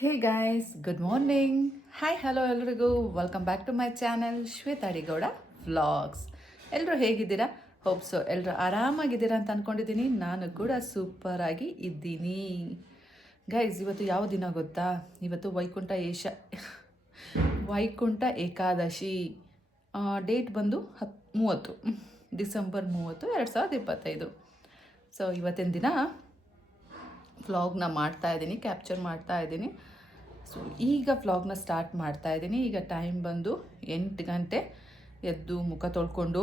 ಹೇ guys, good morning. Hi hello ಎಲ್ರಿಗೂ. Welcome back to my channel Shwetha D Gowda vlogs. ಎಲ್ಲರೂ ಹೇಗಿದ್ದೀರಾ? ಹೋಪ್ಸು ಎಲ್ಲರೂ ಆರಾಮಾಗಿದ್ದೀರಾ ಅಂತ ಅಂದ್ಕೊಂಡಿದ್ದೀನಿ. ನಾನು ಕೂಡ ಸೂಪರಾಗಿ ಇದ್ದೀನಿ. ಗೈಸ್, ಇವತ್ತು ಯಾವ ದಿನ ಗೊತ್ತಾ? ಇವತ್ತು ವೈಕುಂಠ ಏಕಾದಶಿ. ಡೇಟ್ ಬಂದು 30 ಡಿಸೆಂಬರ್ 30, 2025. ಸೊ ಇವತ್ತಿನ ದಿನ ವ್ಲಾಗ್ನ ಮಾಡ್ತಾಯಿದ್ದೀನಿ, ಕ್ಯಾಪ್ಚರ್ ಮಾಡ್ತಾಯಿದ್ದೀನಿ. ಸೊ ಈಗ ವ್ಲಾಗ್ನ ಸ್ಟಾರ್ಟ್ ಮಾಡ್ತಾಯಿದ್ದೀನಿ. ಈಗ ಟೈಮ್ ಬಂದು 8 ಗಂಟೆ. ಎದ್ದು ಮುಖ ತೊಳ್ಕೊಂಡು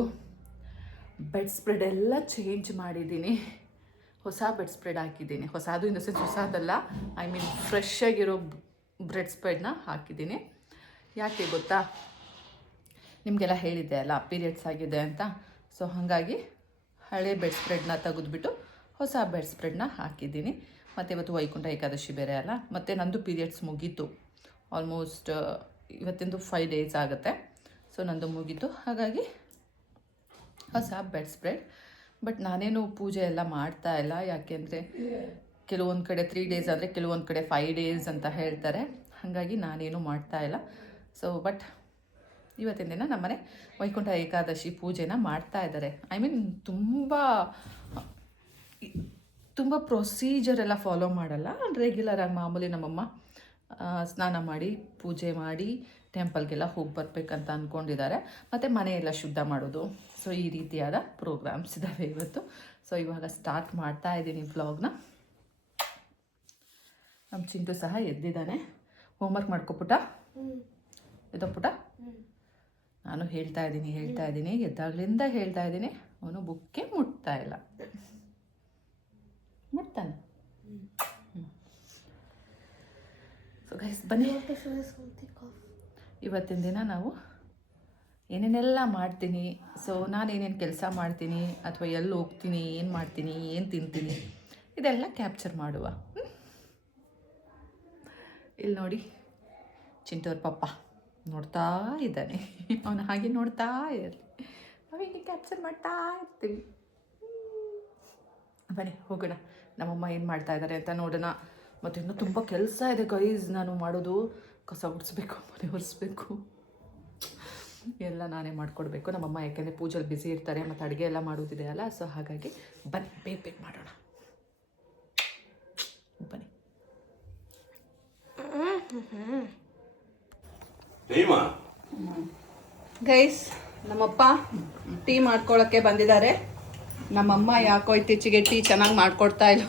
ಬೆಡ್ ಸ್ಪ್ರೆಡ್ ಎಲ್ಲ ಚೇಂಜ್ ಮಾಡಿದ್ದೀನಿ. ಹೊಸ ಬೆಡ್ ಸ್ಪ್ರೆಡ್ ಹಾಕಿದ್ದೀನಿ. ಹೊಸದು ಇನ್ ದ ಸೆನ್ಸ್ ಹೊಸದಲ್ಲ, ಐ ಮೀನ್ ಫ್ರೆಶ್ ಆಗಿರೋ ಬೆಡ್ ಸ್ಪ್ರೆಡ್ನ ಹಾಕಿದ್ದೀನಿ. ಯಾಕೆ ಗೊತ್ತಾ? ನಿಮಗೆಲ್ಲ ಹೇಳಿದ್ದೆ ಅಲ್ಲ, ಪೀರಿಯಡ್ಸ್ ಆಗಿದೆ ಅಂತ. ಸೊ ಹಾಗಾಗಿ ಹಳೆ ಬೆಡ್ ಸ್ಪ್ರೆಡ್ನ ತೆಗೆದುಬಿಟ್ಟು ಹೊಸ ಬೆಡ್ ಸ್ಪ್ರೆಡ್ನ ಹಾಕಿದ್ದೀನಿ. ಮತ್ತು ಇವತ್ತು ವೈಕುಂಠ ಏಕಾದಶಿ ಬೇರೆ ಅಲ್ಲ, ಮತ್ತು ನಂದು ಪೀರಿಯಡ್ಸ್ ಮುಗೀತು. ಆಲ್ಮೋಸ್ಟ್ ಇವತ್ತಿಂದು 5 days ಆಗುತ್ತೆ. ಸೊ ನಂದು ಮುಗೀತು, ಹಾಗಾಗಿ ಹೊಸ ಬೆಡ್ ಸ್ಪ್ರೆಡ್. ಬಟ್ ನಾನೇನು ಪೂಜೆ ಎಲ್ಲ ಮಾಡ್ತಾ ಇಲ್ಲ. ಯಾಕೆಂದರೆ ಕೆಲವೊಂದು ಕಡೆ 3 days ಆದರೆ ಕೆಲವೊಂದು ಕಡೆ 5 days ಅಂತ ಹೇಳ್ತಾರೆ. ಹಾಗಾಗಿ ನಾನೇನು ಮಾಡ್ತಾ ಇಲ್ಲ. ಸೊ ಬಟ್ ಇವತ್ತಿನ ದಿನ ನಮ್ಮನೆ ವೈಕುಂಠ ಏಕಾದಶಿ ಪೂಜೆನ ಮಾಡ್ತಾ ಇದ್ದಾರೆ. ಐ ಮೀನ್ ತುಂಬ ಪ್ರೊಸೀಜರ್ ಎಲ್ಲ ಫಾಲೋ ಮಾಡಲ್ಲ. ರೆಗ್ಯುಲರಾಗಿ ಮಾಮೂಲಿ ನಮ್ಮಮ್ಮ ಸ್ನಾನ ಮಾಡಿ ಪೂಜೆ ಮಾಡಿ ಟೆಂಪಲ್ಗೆಲ್ಲ ಹೋಗಿ ಬರ್ಬೇಕಂತ ಅಂದ್ಕೊಂಡಿದ್ದಾರೆ. ಮತ್ತು ಮನೆಯೆಲ್ಲ ಶುದ್ಧ ಮಾಡೋದು. ಸೊ ಈ ರೀತಿಯಾದ ಪ್ರೋಗ್ರಾಮ್ಸ್ ಇದ್ದಾವೆ ಇವತ್ತು. ಸೊ ಇವಾಗ ಸ್ಟಾರ್ಟ್ ಮಾಡ್ತಾ ಇದ್ದೀನಿ ವ್ಲಾಗ್ನ. ನಮ್ಮ ಚಿಂಟು ಸಹ ಎದ್ದಿದ್ದಾನೆ. ಹೋಮ್ವರ್ಕ್ ಮಾಡ್ಕೊಪುಟ, ಎದ್ದೋಗ್ಪುಟ. ನಾನು ಹೇಳ್ತಾ ಇದ್ದೀನಿ ಎದ್ದಾಗಲಿಂದ ಹೇಳ್ತಾ ಇದ್ದೀನಿ. ಅವನು ಬುಕ್ಕೆ ಮುಟ್ತಾನೆ. ಸೊ ಗೈಸ್, ಬನ್ನಿ. ಇವತ್ತಿನ ದಿನ ನಾವು ಏನೇನೆಲ್ಲ ಮಾಡ್ತೀನಿ, ಸೊ ನಾನು ಏನೇನು ಕೆಲಸ ಮಾಡ್ತೀನಿ ಅಥವಾ ಎಲ್ಲಿ ಹೋಗ್ತೀನಿ, ಏನು ಮಾಡ್ತೀನಿ, ಏನು ತಿಂತೀನಿ, ಇದೆಲ್ಲ ಕ್ಯಾಪ್ಚರ್ ಮಾಡುವ. ಇಲ್ಲಿ ನೋಡಿ, ಚಿಂಟೋರ್ ಪಪ್ಪ ನೋಡ್ತಾ ಇದ್ದಾನೆ. ಅವನು ಹಾಗೆ ನೋಡ್ತಾ ಇರಲಿ, ನಾವೀಗ ಕ್ಯಾಪ್ಚರ್ ಮಾಡ್ತಾ ಇರ್ತೀವಿ. ಬನ್ನಿ ಹೋಗೋಣ, ನಮ್ಮಮ್ಮ ಏನು ಮಾಡ್ತಾ ಇದ್ದಾರೆ ಅಂತ ನೋಡೋಣ. ಮತ್ತು ಇನ್ನೂ ತುಂಬ ಕೆಲಸ ಇದೆ ಗೈಸ್. ನಾನು ಮಾಡೋದು ಕಸ ಗುಡಿಸ್ಬೇಕು, ಮನೆ ಒರೆಸ್ಬೇಕು, ಎಲ್ಲ ನಾನೇ ಮಾಡಿಕೊಡ್ಬೇಕು. ನಮ್ಮಮ್ಮ ಯಾಕೆಂದರೆ ಪೂಜೆಯಲ್ಲಿ ಬ್ಯುಸಿ ಇರ್ತಾರೆ, ಮತ್ತು ಅಡುಗೆ ಎಲ್ಲ ಮಾಡೋದಿದೆ ಅಲ್ಲ. ಸೊ ಹಾಗಾಗಿ ಬನ್ನಿ ಬೇಗ ಮಾಡೋಣ. ಬನ್ನಿ. ಗೈಸ್, ನಮ್ಮಪ್ಪ ಟೀ ಮಾಡ್ಕೊಳ್ಳೋಕ್ಕೆ ಬಂದಿದ್ದಾರೆ. ನಮ್ಮಮ್ಮ ಯಾಕೋ ಇತ್ತೀಚೆಗೆ ಟೀ ಚೆನ್ನಾಗಿ ಮಾಡ್ಕೊಡ್ತಾ ಇಲ್ಲ.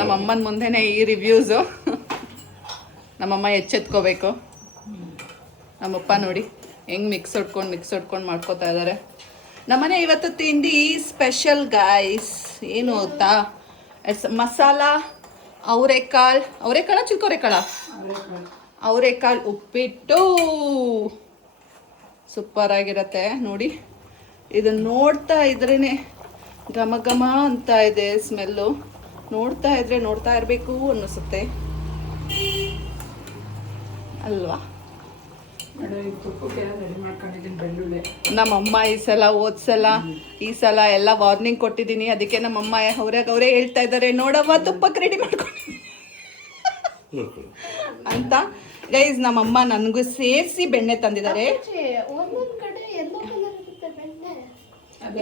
ನಮ್ಮಮ್ಮನ ಮುಂದೆನೆ ಈ ರಿವ್ಯೂಸು. ನಮ್ಮಮ್ಮ ಎಚ್ಚೆತ್ಕೋಬೇಕು. ನಮ್ಮಪ್ಪ ನೋಡಿ ಹೆಂಗೆ ಮಿಕ್ಸ್ ಹೊಡ್ಕೊಂಡು ಮಾಡ್ಕೋತಾ ಇದ್ದಾರೆ. ನಮ್ಮನೆ ಇವತ್ತು ತಿಂಡಿ ಸ್ಪೆಷಲ್ ಗಾಯ್ಸ್. ಏನು ಗೊತ್ತಾ? ಮಸಾಲ ಅವರೆಕಾಳ ಚಿಲ್ಕೋರೆಕಾಳ ಅವರೆಕಾಳು ಉಪ್ಪಿಟ್ಟು ಸೂಪರ್ ಆಗಿರತ್ತೆ ನೋಡಿ. ಇದನ್ನು ನೋಡ್ತಾ ಇದ್ರೇ ಘಮ ಘಮ ಅಂತ ಇದೆ ಸ್ಮೆಲ್ಲು. ನೋಡ್ತಾ ಇರಬೇಕು ಅನ್ನಿಸುತ್ತೆ ಅಲ್ವಾ? ನಮ್ಮಮ್ಮ ಈ ಸಲ ಎಲ್ಲ ವಾರ್ನಿಂಗ್ ಕೊಟ್ಟಿದ್ದೀನಿ. ಅದಕ್ಕೆ ನಮ್ಮಮ್ಮ ಅವರೇ ಹೇಳ್ತಾ ಇದ್ದಾರೆ, ನೋಡವ್ವ ತುಪ್ಪಕ್ಕೆ ರೆಡಿ ಮಾಡ್ಕೊಂಡು ಅಂತ. ಗೈಸ್, ನಮ್ಮಮ್ಮ ನನಗೂ ಸೇರಿಸಿ ಬೆಣ್ಣೆ ತಂದಿದ್ದಾರೆ.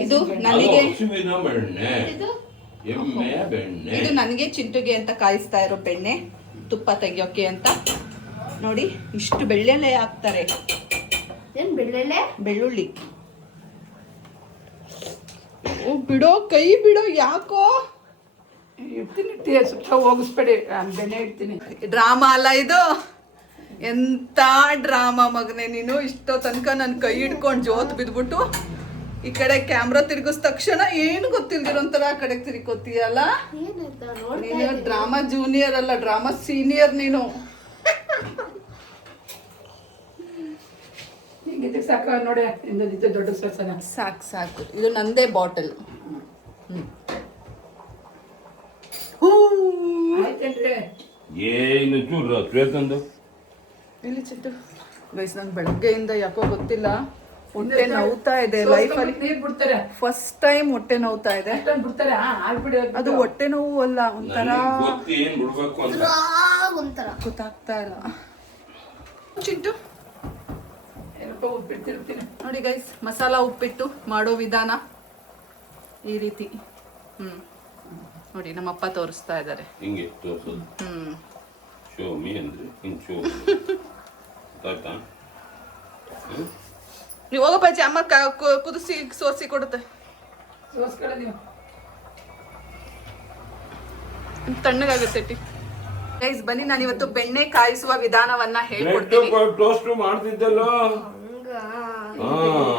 ಇದು ನನಗೆ ಚಿಂಟುಗೆ ಅಂತ ಕಾಯಿಸ್ತಾ ಇರೋ ಬೆಣ್ಣೆ, ತುಪ್ಪ ತೆಗಿಯೋಕೆ ಅಂತ. ನೋಡಿ, ಇಷ್ಟು ಬೆಳ್ಳುಳ್ಳಿ ಹಾಕ್ತಾರೆ. ಬೆಳ್ಳುಳ್ಳಿ ಬಿಡೋ, ಕೈ ಬಿಡೋ, ಯಾಕೋ ಇರ್ತೀನಿ. ಹೋಗಿಸ್ಬೇಡಿ, ಬೆಣ್ಣೆ ಇಡ್ತೀನಿ. ಡ್ರಾಮಾ ಅಲ್ಲ ಇದು, ಎಂತ ಡ್ರಾಮಾ ಮಗನೇ ನೀನು. ಇಷ್ಟೋ ತನಕ ನನ್ನ ಕೈ ಹಿಡ್ಕೊಂಡು ಜೋತ್ ಬಿದ್ಬಿಟ್ಟು ಈ ಕಡೆ ಕ್ಯಾಮ್ರಾ ತಿರುಗಿಸ್ ತಕ್ಷಣ ಏನು ಗೊತ್ತಿಲ್ದಿರೋಂಥರ ಆ ಕಡೆಗೆ ತಿರ್ಕೋತೀಯಲ್ಲ ನೀನು. ಡ್ರಾಮಾ ಜೂನಿಯರ್ ಅಲ್ಲ, ಡ್ರಾಮಾ ಸೀನಿಯರ್ ನೀನು. ಸಾಕು ನೋಡಿ, ದೊಡ್ಡ ಸಾಕು. ಇದು ನಂದೇ ಬಾಟಲ್. ಆಯ್ತೇನ್ರಿ? ಏನು ಚೂರು ಇಲ್ಲಿ ಚಿಟ್ಟು ಗೈಸ್ ನಂಗೆ ಬೆಳಗ್ಗೆಯಿಂದ ಯಾಕೋ ಗೊತ್ತಿಲ್ಲ ಹೊಟ್ಟೆ ನೋವ್ತಾ ಇದೆ ಲೈಫಲ್ಲಿ. ನೀರು ಬಿಡ್ತಾರೆ ಫಸ್ಟ್ ಟೈಮ್ ಹೊಟ್ಟೆ ನೋವ್ತಾ ಇದೆ. ಅಷ್ಟೊಂದು ಬಿಡ್ತಾರೆ ಆಗ್ಬಿಡಿ ಅದು ಹೊಟ್ಟೆ ನೋವು ಅಲ್ಲ, ಒಂಥರ ಏನ್ ಬಿಡ್ಬೇಕು ಅಂತ ಗೊತ್ತಾಗ್ತಾ ಇಲ್ಲ. ಚಿಂಟು ಏನಪ್ಪ ಉಪ್ಪಿಟ್ಟಿರ್ತೀನಿ. ನೋಡಿ ಗೈಸ್, ಮಸಾಲ ಉಪ್ಪಿಟ್ಟು ಮಾಡೋ ವಿಧಾನ ಈ ರೀತಿ. ನೋಡಿ ನಮ್ಮಪ್ಪ ತೋರಿಸ್ತಾ ಇದ್ದಾರೆ. ಹಿಂಗೆ ತೋರ್ಸೋದು ಶೋ ಮೀ ಅಂದ್ರೆ ಹಿಂಗೆ ಶೋ ಆಯ್ತಾ. ನೀವು ಹೋಗಪ್ಪಾಜಿ, ಅಮ್ಮ ಕುದಿಸಿ ಸೋಸಿ ಕೊಡುತ್ತೆ. ಸೋಸ್ಕೊಳ್ಳ ನೀವು ತಣ್ಣಗಾಗುತ್ತೆ ಟೀ. ಗೈಸ್ ಬನ್ನಿ, ನಾನು ಇವತ್ತು ಬೆಣ್ಣೆ ಕಾಯಿಸುವ ವಿಧಾನವನ್ನ ಹೇಳ್ಕೊಡ್ತೀನಿ. ಟೋಸ್ಟ್ ಮಾಡ್ತಿದ್ದಲ್ಲ,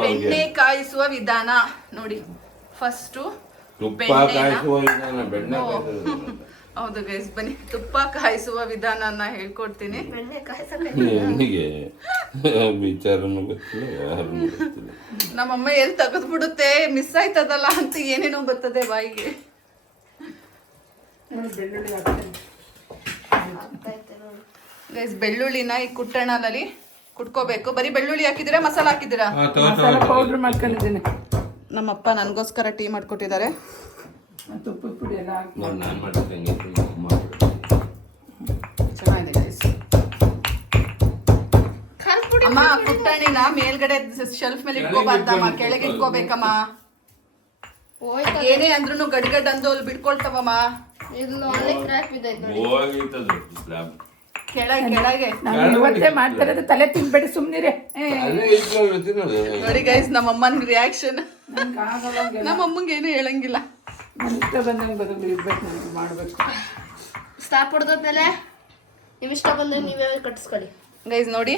ಬೆಣ್ಣೆ ಕಾಯಿಸುವ ವಿಧಾನ ನೋಡಿ. ಫಸ್ಟ್ ತುಪ್ಪ ಕಾಯಿಸುವ ವಿಧಾನ, ಬೆಣ್ಣೆ ಹೌದು ಗೈಸ್, ಬನ್ನಿ ತುಪ್ಪ ಕಾಯಿಸುವ ವಿಧಾನನ ಹೇಳ್ಕೊಡ್ತೀನಿ. ನನಗೆ ವಿಚಾರನೂ ಗೊತ್ತಿಲ್ಲ, ಯಾರನ್ನೂ ಗೊತ್ತಿಲ್ಲ. ನಮ್ಮಮ್ಮ ಎಲ್ಲಿ ತೆಗೆದ್ಬಿಡುತ್ತೆ, ಮಿಸ್ ಆಯ್ತದಲ್ಲ ಅಂತ ಏನೇನೋ ಬರ್ತದೆ ಬಾಯಿಗೆ. ಬೆಳ್ಳುಳ್ಳಿ ಹಾಕ್ತೀನಿ. ಗೈಸ್ ಬೆಳ್ಳುಳ್ಳಿನ ಈ ಕುಟ್ಟಣದಲ್ಲಿ ಕುಟ್ಕೋಬೇಕು. ಬರೀ ಬೆಳ್ಳುಳ್ಳಿ ಹಾಕಿದ್ದೀರಾ, ಮಸಾಲ ಹಾಕಿದ್ದೀರಾ? ಮಸಾಲ ಪೌಡ್ರ್ ಮಾಡ್ಕೊಂಡಿದ್ದೀನಿ. ನಮ್ಮಪ್ಪ ನನಗೋಸ್ಕರ ಟೀ ಮಾಡ್ಕೊಟ್ಟಿದ್ದಾರೆ. ತುಪ್ಪದ ಪುಡಿ ಎಲ್ಲ ಹಾಕಿ ನಾನು ಮಾಡಿದಂಗೆ ಚೆನ್ನಾಗಿದೆ ಗೈಸ್. ಅಮ್ಮ ಕುಟ್ಟಣಿನ ಮೇಲ್ಗಡೆ ಶೆಲ್ಫ್ ಮೇಲೆ ಇಟ್ಕೋಬಾರ್ದಮ್ಮ, ಕೆಳಗೆ ಇಟ್ಕೋಬೇಕಮ್ಮ. ಏನೇ ಅಂದ್ರೂ ಗಡ್ಗಡ್ ಅಂದು ಅಲ್ಲಿ ಬಿಡ್ಕೊಳ್ತಾವಮ್ಮ. ಕೆಳಗೆ ನಾನು ಇವತ್ತೇ ಮಾಡ್ತಾರೆ, ತಲೆ ತಿನ್ಬೇಡಿ ಸುಮ್ಮನಿರೆ. ನೋಡಿ ಗೈಸ್ ನಮ್ಮಮ್ಮನ ರಿಯಾಕ್ಷನ್. ನಮ್ಮಮ್ಮಂಗೆ ಏನು ಹೇಳಂಗಿಲ್ಲ. ನಾನು ಇಷ್ಟ ಬಂದಂಗೆ ಬದಲು ಇರ್ಬೇಕು, ನನಗೆ ಮಾಡಬೇಕು. ಸ್ಟಾಪ್ ಹೊಡೆದ್ಮೇಲೆ ನೀವು ಇಷ್ಟ ಬಂದಂಗೆ ನೀವೇ ಕಟ್ಟಿಸ್ಕೊಳ್ಳಿ. ಗೈಸ್ ನೋಡಿ,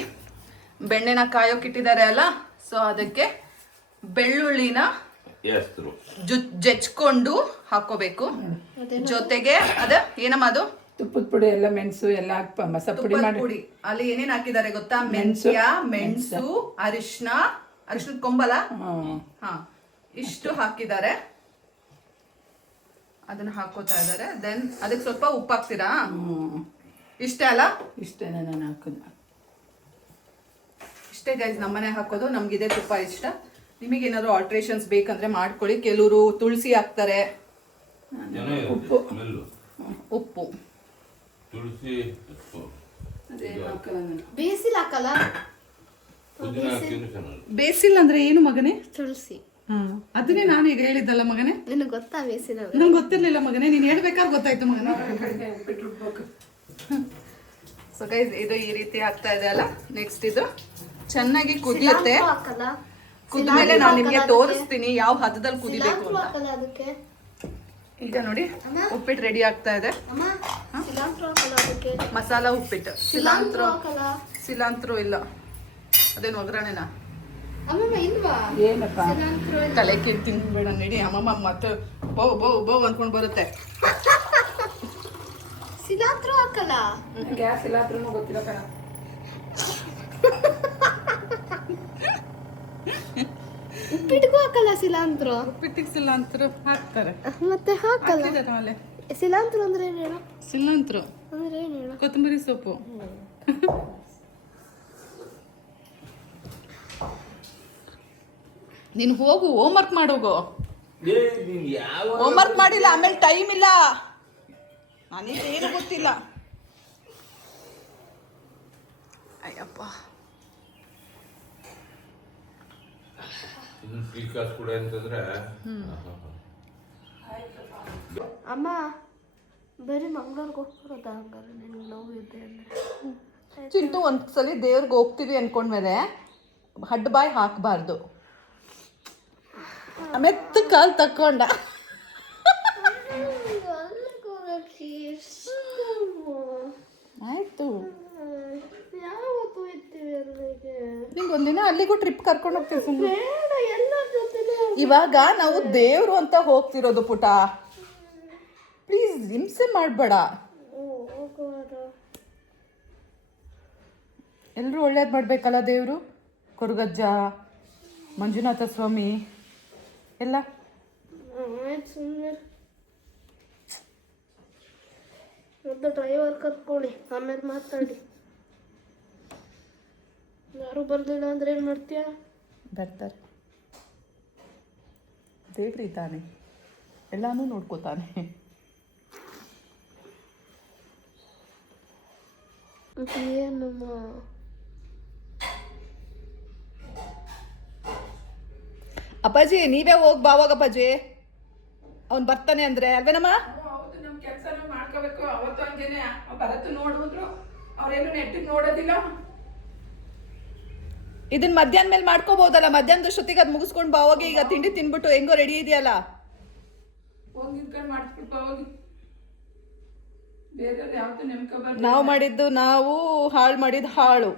ಬೆಣ್ಣೆನ ಕಾಯೋಕೆ ಇಟ್ಟಿದ್ದಾರೆ ಅಲ್ಲ, ಸೊ ಅದಕ್ಕೆ ಬೆಳ್ಳುಳ್ಳಿನ ಜಜ್ಕೊಂಡು ಹಾಕೋಬೇಕು. ಜೊತೆಗೆ ಅದ ಏನಮ್ಮ ಅದು ತುಪ್ಪದ ಪುಡಿ ಎಲ್ಲ ಮೆಣಸು ಎಲ್ಲ ಹಾಕಿ ಮಸಾಲ ಪುಡಿ ಮಾಡಿ. ಪುಡಿ ಅಲ್ಲಿ ಏನೇನ್ ಹಾಕಿದ್ದಾರೆ ಗೊತ್ತಾ? ಮೆಣಸು, ಅರಿಶಿನ ಕೊಂಬಲ, ಹಾ ಇಷ್ಟು ಹಾಕಿದ್ದಾರೆ. ಅದನ್ನ ಹಾಕೋತಾ ಇದ್ದಾರೆ. ದೆನ್ ಅದಕ್ಕೆ ಸ್ವಲ್ಪ ಉಪ್ಪು ಹಾಕ್ತೀರಾ? ಇಷ್ಟೇ ಅಲ್ಲ? ಇಷ್ಟೇ ನಾನು ಹಾಕೋದು. ಇಷ್ಟೇ ಗೈಸ್, ನಮ್ಮನೆ ಹಾಕೋದು. ನಮ್ಗಿದೆ ತುಪ್ಪ ಇಷ್ಟ. ನಿಮಗೇನಾದ್ರು ಆಲ್ಟ್ರೇಷನ್ಸ್ ಬೇಕಂದ್ರೆ ಮಾಡ್ಕೊಳ್ಳಿ. ಕೆಲವರು ತುಳಸಿ ಹಾಕ್ತಾರೆ, ಉಪ್ಪು ತುಳಸಿ ಬೇಸಿಲ್ ಹಾಕಲ್ಲ. ಬೇಸಿಲ್ ಅಂದ್ರೆ ಏನು ಮಗನೇ? ತುಳಸಿ. ಅದನ್ನೇ ನಾನು ಈಗ ಹೇಳಿದ್ದಲ್ಲ ಮಗನೇ. ನಿನಗೆ ಗೊತ್ತಾ ಬೇಸಿಲ್? ನಂಗೆ ಗೊತ್ತಿರ್ಲಿಲ್ಲ ಮಗನೇ, ನೀನ್ ಹೇಳ್ಬೇಕಾದ್ರೆ ಗೊತ್ತಾಯ್ತು ಮಗನೇ. ಸೊ ಗೈಸ್ ಇದು ಈ ರೀತಿ ಆಗ್ತಾ ಇದೆ ಅಲ್ಲ. ನೆಕ್ಸ್ಟ್ ಇದು ಚೆನ್ನಾಗಿ ಕುದಿಯುತ್ತೆ. ಕುದ್ಮೇಲೆ ನಾನು ನಿಮ್ಗೆ ತೋರಿಸ್ತೀನಿ ಯಾವ ಹದದಲ್ಲಿ ಕುದಿಬೇಕು ಅಂತ. ಹಾಕಲ್ಲ ಅದಕ್ಕೆ. ಈಗ ನೋಡಿ ಉಪ್ಪಿಟ್ಟು ರೆಡಿ ಆಗ್ತಾ ಇದೆ. ಮಸಾಲ ಉಪ್ಪಿಟ್ಟು. ಸಿಲಾಂತ್ರೋ ಇಲ್ಲ, ಅದೇನು ಒಗ್ಗರಣೆನಾ? ಏನಪ್ಪ ತಲೆ ಕೆಟ್ಟು ತಿನ್ಬೇಡ ನಡಿ. ಅಮ್ಮಮ್ಮ ಮತ್ತೆ ಬೌ ಬೌ ಬೌ ಅಂದ್ಕೊಂಡು ಬರುತ್ತೆ. ಸಿಲಾಂತ್ರೋ ಹಾಕಲ್ಲ. ಗ್ಯಾಸ್ ಇಲ್ಲ ಹತ್ರನೂ ಗೊತ್ತಿಲ್ಲ ಕಣ. ಉಪ್ಪಿಟ್ಟಿಗೂ ಹಾಕಲ್ಲ ಸಿಲಾಂತ್ರೋ. ಉಪ್ಪಿಟ್ಟಿಗೆ ಸಿಲಾಂತ್ರೋ ಹಾಕ್ತಾರೆ, ಮತ್ತೆ ಹಾಕಲ್ಲ. ಆಮೇಲೆ ಸಿಲಾಂತ್ರೋ ಅಂದ್ರೆ ಏನು ಹೇಳು? ಸಿಲಾಂತ್ರೋ ಅಂದ್ರೆ ಏನು ಹೇಳು? ಕೊತ್ತಂಬರಿ ಸೊಪ್ಪು. ನೀನು ಹೋಗು, ಹೋಮ್ವರ್ಕ್ ಮಾಡೋಗು. ಹೋಮ್ವರ್ಕ್ ಮಾಡಿಲ್ಲ, ಆಮೇಲೆ ಟೈಮ್ ಇಲ್ಲ. ನನಗೆ ಏನು ಗೊತ್ತಿಲ್ಲ. ಅಯ್ಯಪ್ಪ, ಅಮ್ಮ ಬರೀ ಮಂಗ್ಳೂರ್ಗೆ ಹೋಗ್ಬರೋದ? ಹಂಗಾರೆ ನಿನ್ಗೆ ನೋವು ಇದೆ ಅಂದ್ರೆ ಚಿಂಟು ಒಂದ್ಸಲಿ ದೇವ್ರಿಗೆ ಹೋಗ್ತೀವಿ ಅನ್ಕೊಂಡ್ಮೇಲೆ ಹಡ್ಡ ಬಾಯಿ ಹಾಕಬಾರ್ದು. ಮೆತ್ತ ಕಾಲು ತಕ್ಕೊಂಡ. ಆಯ್ತು, ಯಾವತ್ತು ಇರ್ತೀವಿ ಅಲ್ಲಿಗೆ? ನಿಂಗೆ ಒಂದಿನ ಅಲ್ಲಿಗೂ ಟ್ರಿಪ್ ಕರ್ಕೊಂಡು ಹೋಗ್ತೀವಿ ಸುಮ್ಮನೆ. ಬೇಡ, ಎಲ್ಲರ ಜೊತೆನೇ ಇವಾಗ ನಾವು ದೇವ್ರು ಅಂತ ಹೋಗ್ತಿರೋದು ಪುಟ. ಪ್ಲೀಸ್ ಹಿಂಸೆ ಮಾಡಬೇಡ. ಎಲ್ಲರೂ ಒಳ್ಳೇದು ಮಾಡಬೇಕಲ್ಲ ದೇವರು. ಕೊರಗಜ್ಜ, ಮಂಜುನಾಥ ಸ್ವಾಮಿ ಎಲ್ಲ. ಸುಮ್ಮನೆ ಮೊದಲು ಡ್ರೈವರ್ ಕರ್ಕೊಳ್ಳಿ, ಆಮೇಲೆ ಮಾತಾಡಿ. ಯಾರು ಬರ್ಲಿಲ್ಲ ಅಂದ್ರೆ ಏನು ಮಾಡ್ತೀಯ? ಬರ್ತಾರೆ, ದೇವ್ರು ಇದ್ದಾನೆ, ಎಲ್ಲಾನು ನೋಡ್ಕೋತಾನೆ. ಏನಮ್ಮ ಅಪ್ಪಾಜಿ ನೀವೇ ಹೋಗಿ ಬಾವಾಗಪ್ಪಾಜಿ, ಅವ್ನು ಬರ್ತಾನೆ ಅಂದ್ರೆ ಅಲ್ವೇನಮ್ಮ? ಹೌದು, ನಮ್ಮ ಕೆಲಸನೂ ಮಾಡ್ಕೋಬೇಕು. ಅವತ್ತು ಹಂಗೇನೆ ಬರತ್ತು ನೋಡಿದ್ರು ಅವ್ರೇನು ನೆಟ್ಟಿಗೆ ನೋಡೋದಿಲ್ಲ. ಇದನ್ನ ಮಧ್ಯಾಹ್ನ ಮೇಲೆ ಮಾಡ್ಕೋಬಹುದಲ್ಲ, ಮಧ್ಯಾಹ್ನದ ಜೊತೆಗೆ ಅದು ಮುಗಿಸ್ಕೊಂಡು ಬಾವಾಗ. ಈಗ ತಿಂಡಿ ತಿನ್ಬಿಟ್ಟು ಹೆಂಗೋ ರೆಡಿ ಇದೆಯಲ್ಲ, ಹೋಗಿ ನಿಂತ್ಕೊಂಡು ಮಾಡಿಸ್ಬಿಟ್ಟು ಹೋಗಿ. ಬೇರೆ ಯಾವತ್ತು ನೆಮ್ಕೊಬಾರ್ದು. ನಾವು ಮಾಡಿದ್ದು ನಾವು, ಹಾಳು ಮಾಡಿದ್ದು ಹಾಳು.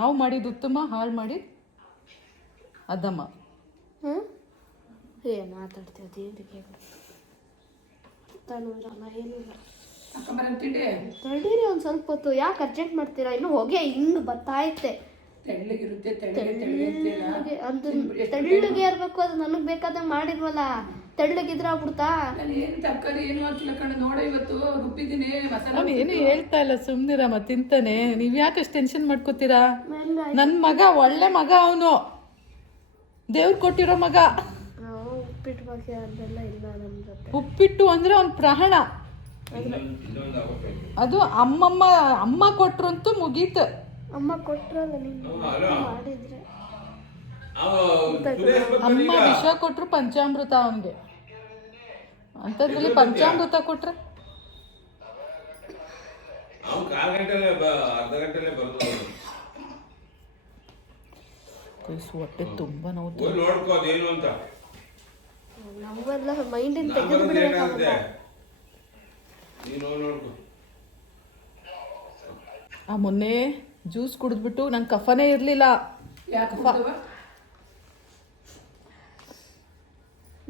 ನಾವು ಮಾಡಿದ್ದು ಉತ್ತಮ, ಹಾಳು ಮಾಡಿದ್ದು ಅದಮ್ಮ. ಏನು ಮಾತಾಡ್ತೀಯ ದೇವರಿಗೆ? ತಾನೂರಲ್ಲ ಏನಿಲ್ಲ. ಅಕ್ಕಂಬರನ್ ತಿಂಡಿ ತಡೀರಿ ಒಂದು ಸ್ವಲ್ಪ ಹೊತ್ತು. ಯಾಕೆ ಅರ್ಜೆಂಟ್ ಮಾಡ್ತೀರಾ? ಇನ್ನೂ ಹೋಗಿ ಹಿಂಗೆ ಬತ್ತಾಯ್ತೆ. ತೆಳ್ಳಗಿರುತ್ತೆ, ತೆಳ್ಳಗೆ ಅದು ತೆಳ್ಳಗೆ ಇರಬೇಕು. ಅದು ನನಗೆ ಬೇಕಾದಂಗೆ ಮಾಡಿದ್ವಲ್ಲ, ತೆಳ್ಳಗಿದ್ರೆ ಆಗ್ಬಿಡ್ತಾ? ನಾನು ಏನು ತರಕಾರಿ ಏನು ಹಾಕಿಲ್ಲ ಕಣ. ನೋಡ, ಇವತ್ತು ರುಬ್ಬಿದ್ದೀನಿ ಮಸಾಲೆ. ಅವನು ಏನು ಹೇಳ್ತಾ ಇಲ್ಲ, ಸುಮ್ಮನಿರಮ್ಮ, ತಿಂತಾನೆ. ನೀವು ಯಾಕಷ್ಟು ಟೆನ್ಷನ್ ಮಾಡ್ಕೋತೀರಾ? ನನ್ನ ಮಗ ಒಳ್ಳೆ ಮಗ, ಅವನು ದೇವ್ರು ಕೊಟ್ಟಿರೋ ಮಗ. ಉಪ್ಪಿಟ್ಟು ಬಗ್ಗೆ ಅದೆಲ್ಲ ಇಲ್ಲ ನಮ್ಮ ಜೊತೆ. ಉಪ್ಪಿಟ್ಟು ಅಂದ್ರೆ ಅವ್ನ ಪ್ರಾಣ. ಅದು ಅಮ್ಮ ಕೊಟ್ರಂತೂ ಮುಗೀತು. ಅಮ್ಮ ಕೊಟ್ರಲ್ಲ, ನೀನು ಮಾಡಿದ್ರೆ. ಅಮ್ಮ ವಿಷ ಕೊಟ್ರು ಪಂಚಾಮೃತ ಅವನಿಗೆ, ಅಂಥದ್ರಲ್ಲಿ ಪಂಚಾಮೃತ ಕೊಟ್ರೆ ಹೊಟ್ಟೆ ತುಂಬಾ ನೋವು. ನಾವೆಲ್ಲ ಮೈಂಡಿನ ತೆಗೆದು ಬಿಡಬೇಕಾಗುತ್ತೆ. ಆ ಮೊನ್ನೆ ಜ್ಯೂಸ್ ಕುಡಿದ್ಬಿಟ್ಟು ನಂಗೆ ಕಫನೇ ಇರಲಿಲ್ಲ. ಯಾಕೆ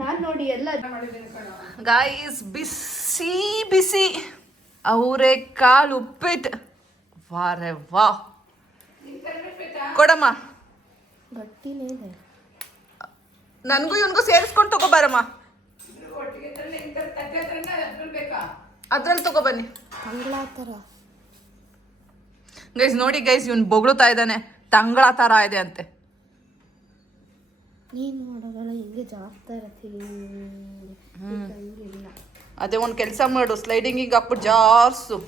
ನಾನು ನೋಡಿ ಎಲ್ಲ ಮಾಡಿದ್ದೀನಿ ಕಣ. ಗಾಯ್ಸ್, ಬಿಸಿ ಬಿಸಿ ಅವರೆಕಾಳು ಉಪ್ಪಿಟ್ಟು. ವಾರೆ ವಾ, ಕೊಡಮ್ಮ. ಗಟ್ಟಿನೇ ಇದೆ. ನನಗೂ ಇವನಿಗೂ ಸೇರಿಸ್ಕೊಂಡು ತಗೋಬಾರಮ್ಮ. ಒಟ್ಟಿಗೆ ಅದ್ರಲ್ಲಿ ಬೇಕಾ? ಅದ್ರಲ್ಲಿ ತಗೋಬನ್ನಿ ತಂಗ್ಳಾ ಥರ. ಗೈಸ್ ನೋಡಿ ಗೈಸ್, ಇವನು ಬೊಗಳುತ್ತಾ ಇದ್ದಾನೆ, ತಂಗಳ ಥರ ಇದೆ ಅಂತೆ. ನೀನು ಮಾಡೋದಲ್ಲ, ಹಿಂಗೆ ಜಾಸ್ತಿ ಇರತ್ತೀವಿ. ಹಂಗಿಲ್ಲ. ಅದೇ ಒಂದು ಕೆಲಸ ಮಾಡು, ಸ್ಲೈಡಿಂಗಿಗೆ ಹಾಕ್ಬಿಟ್ಟು ಜಾರ್ಸು.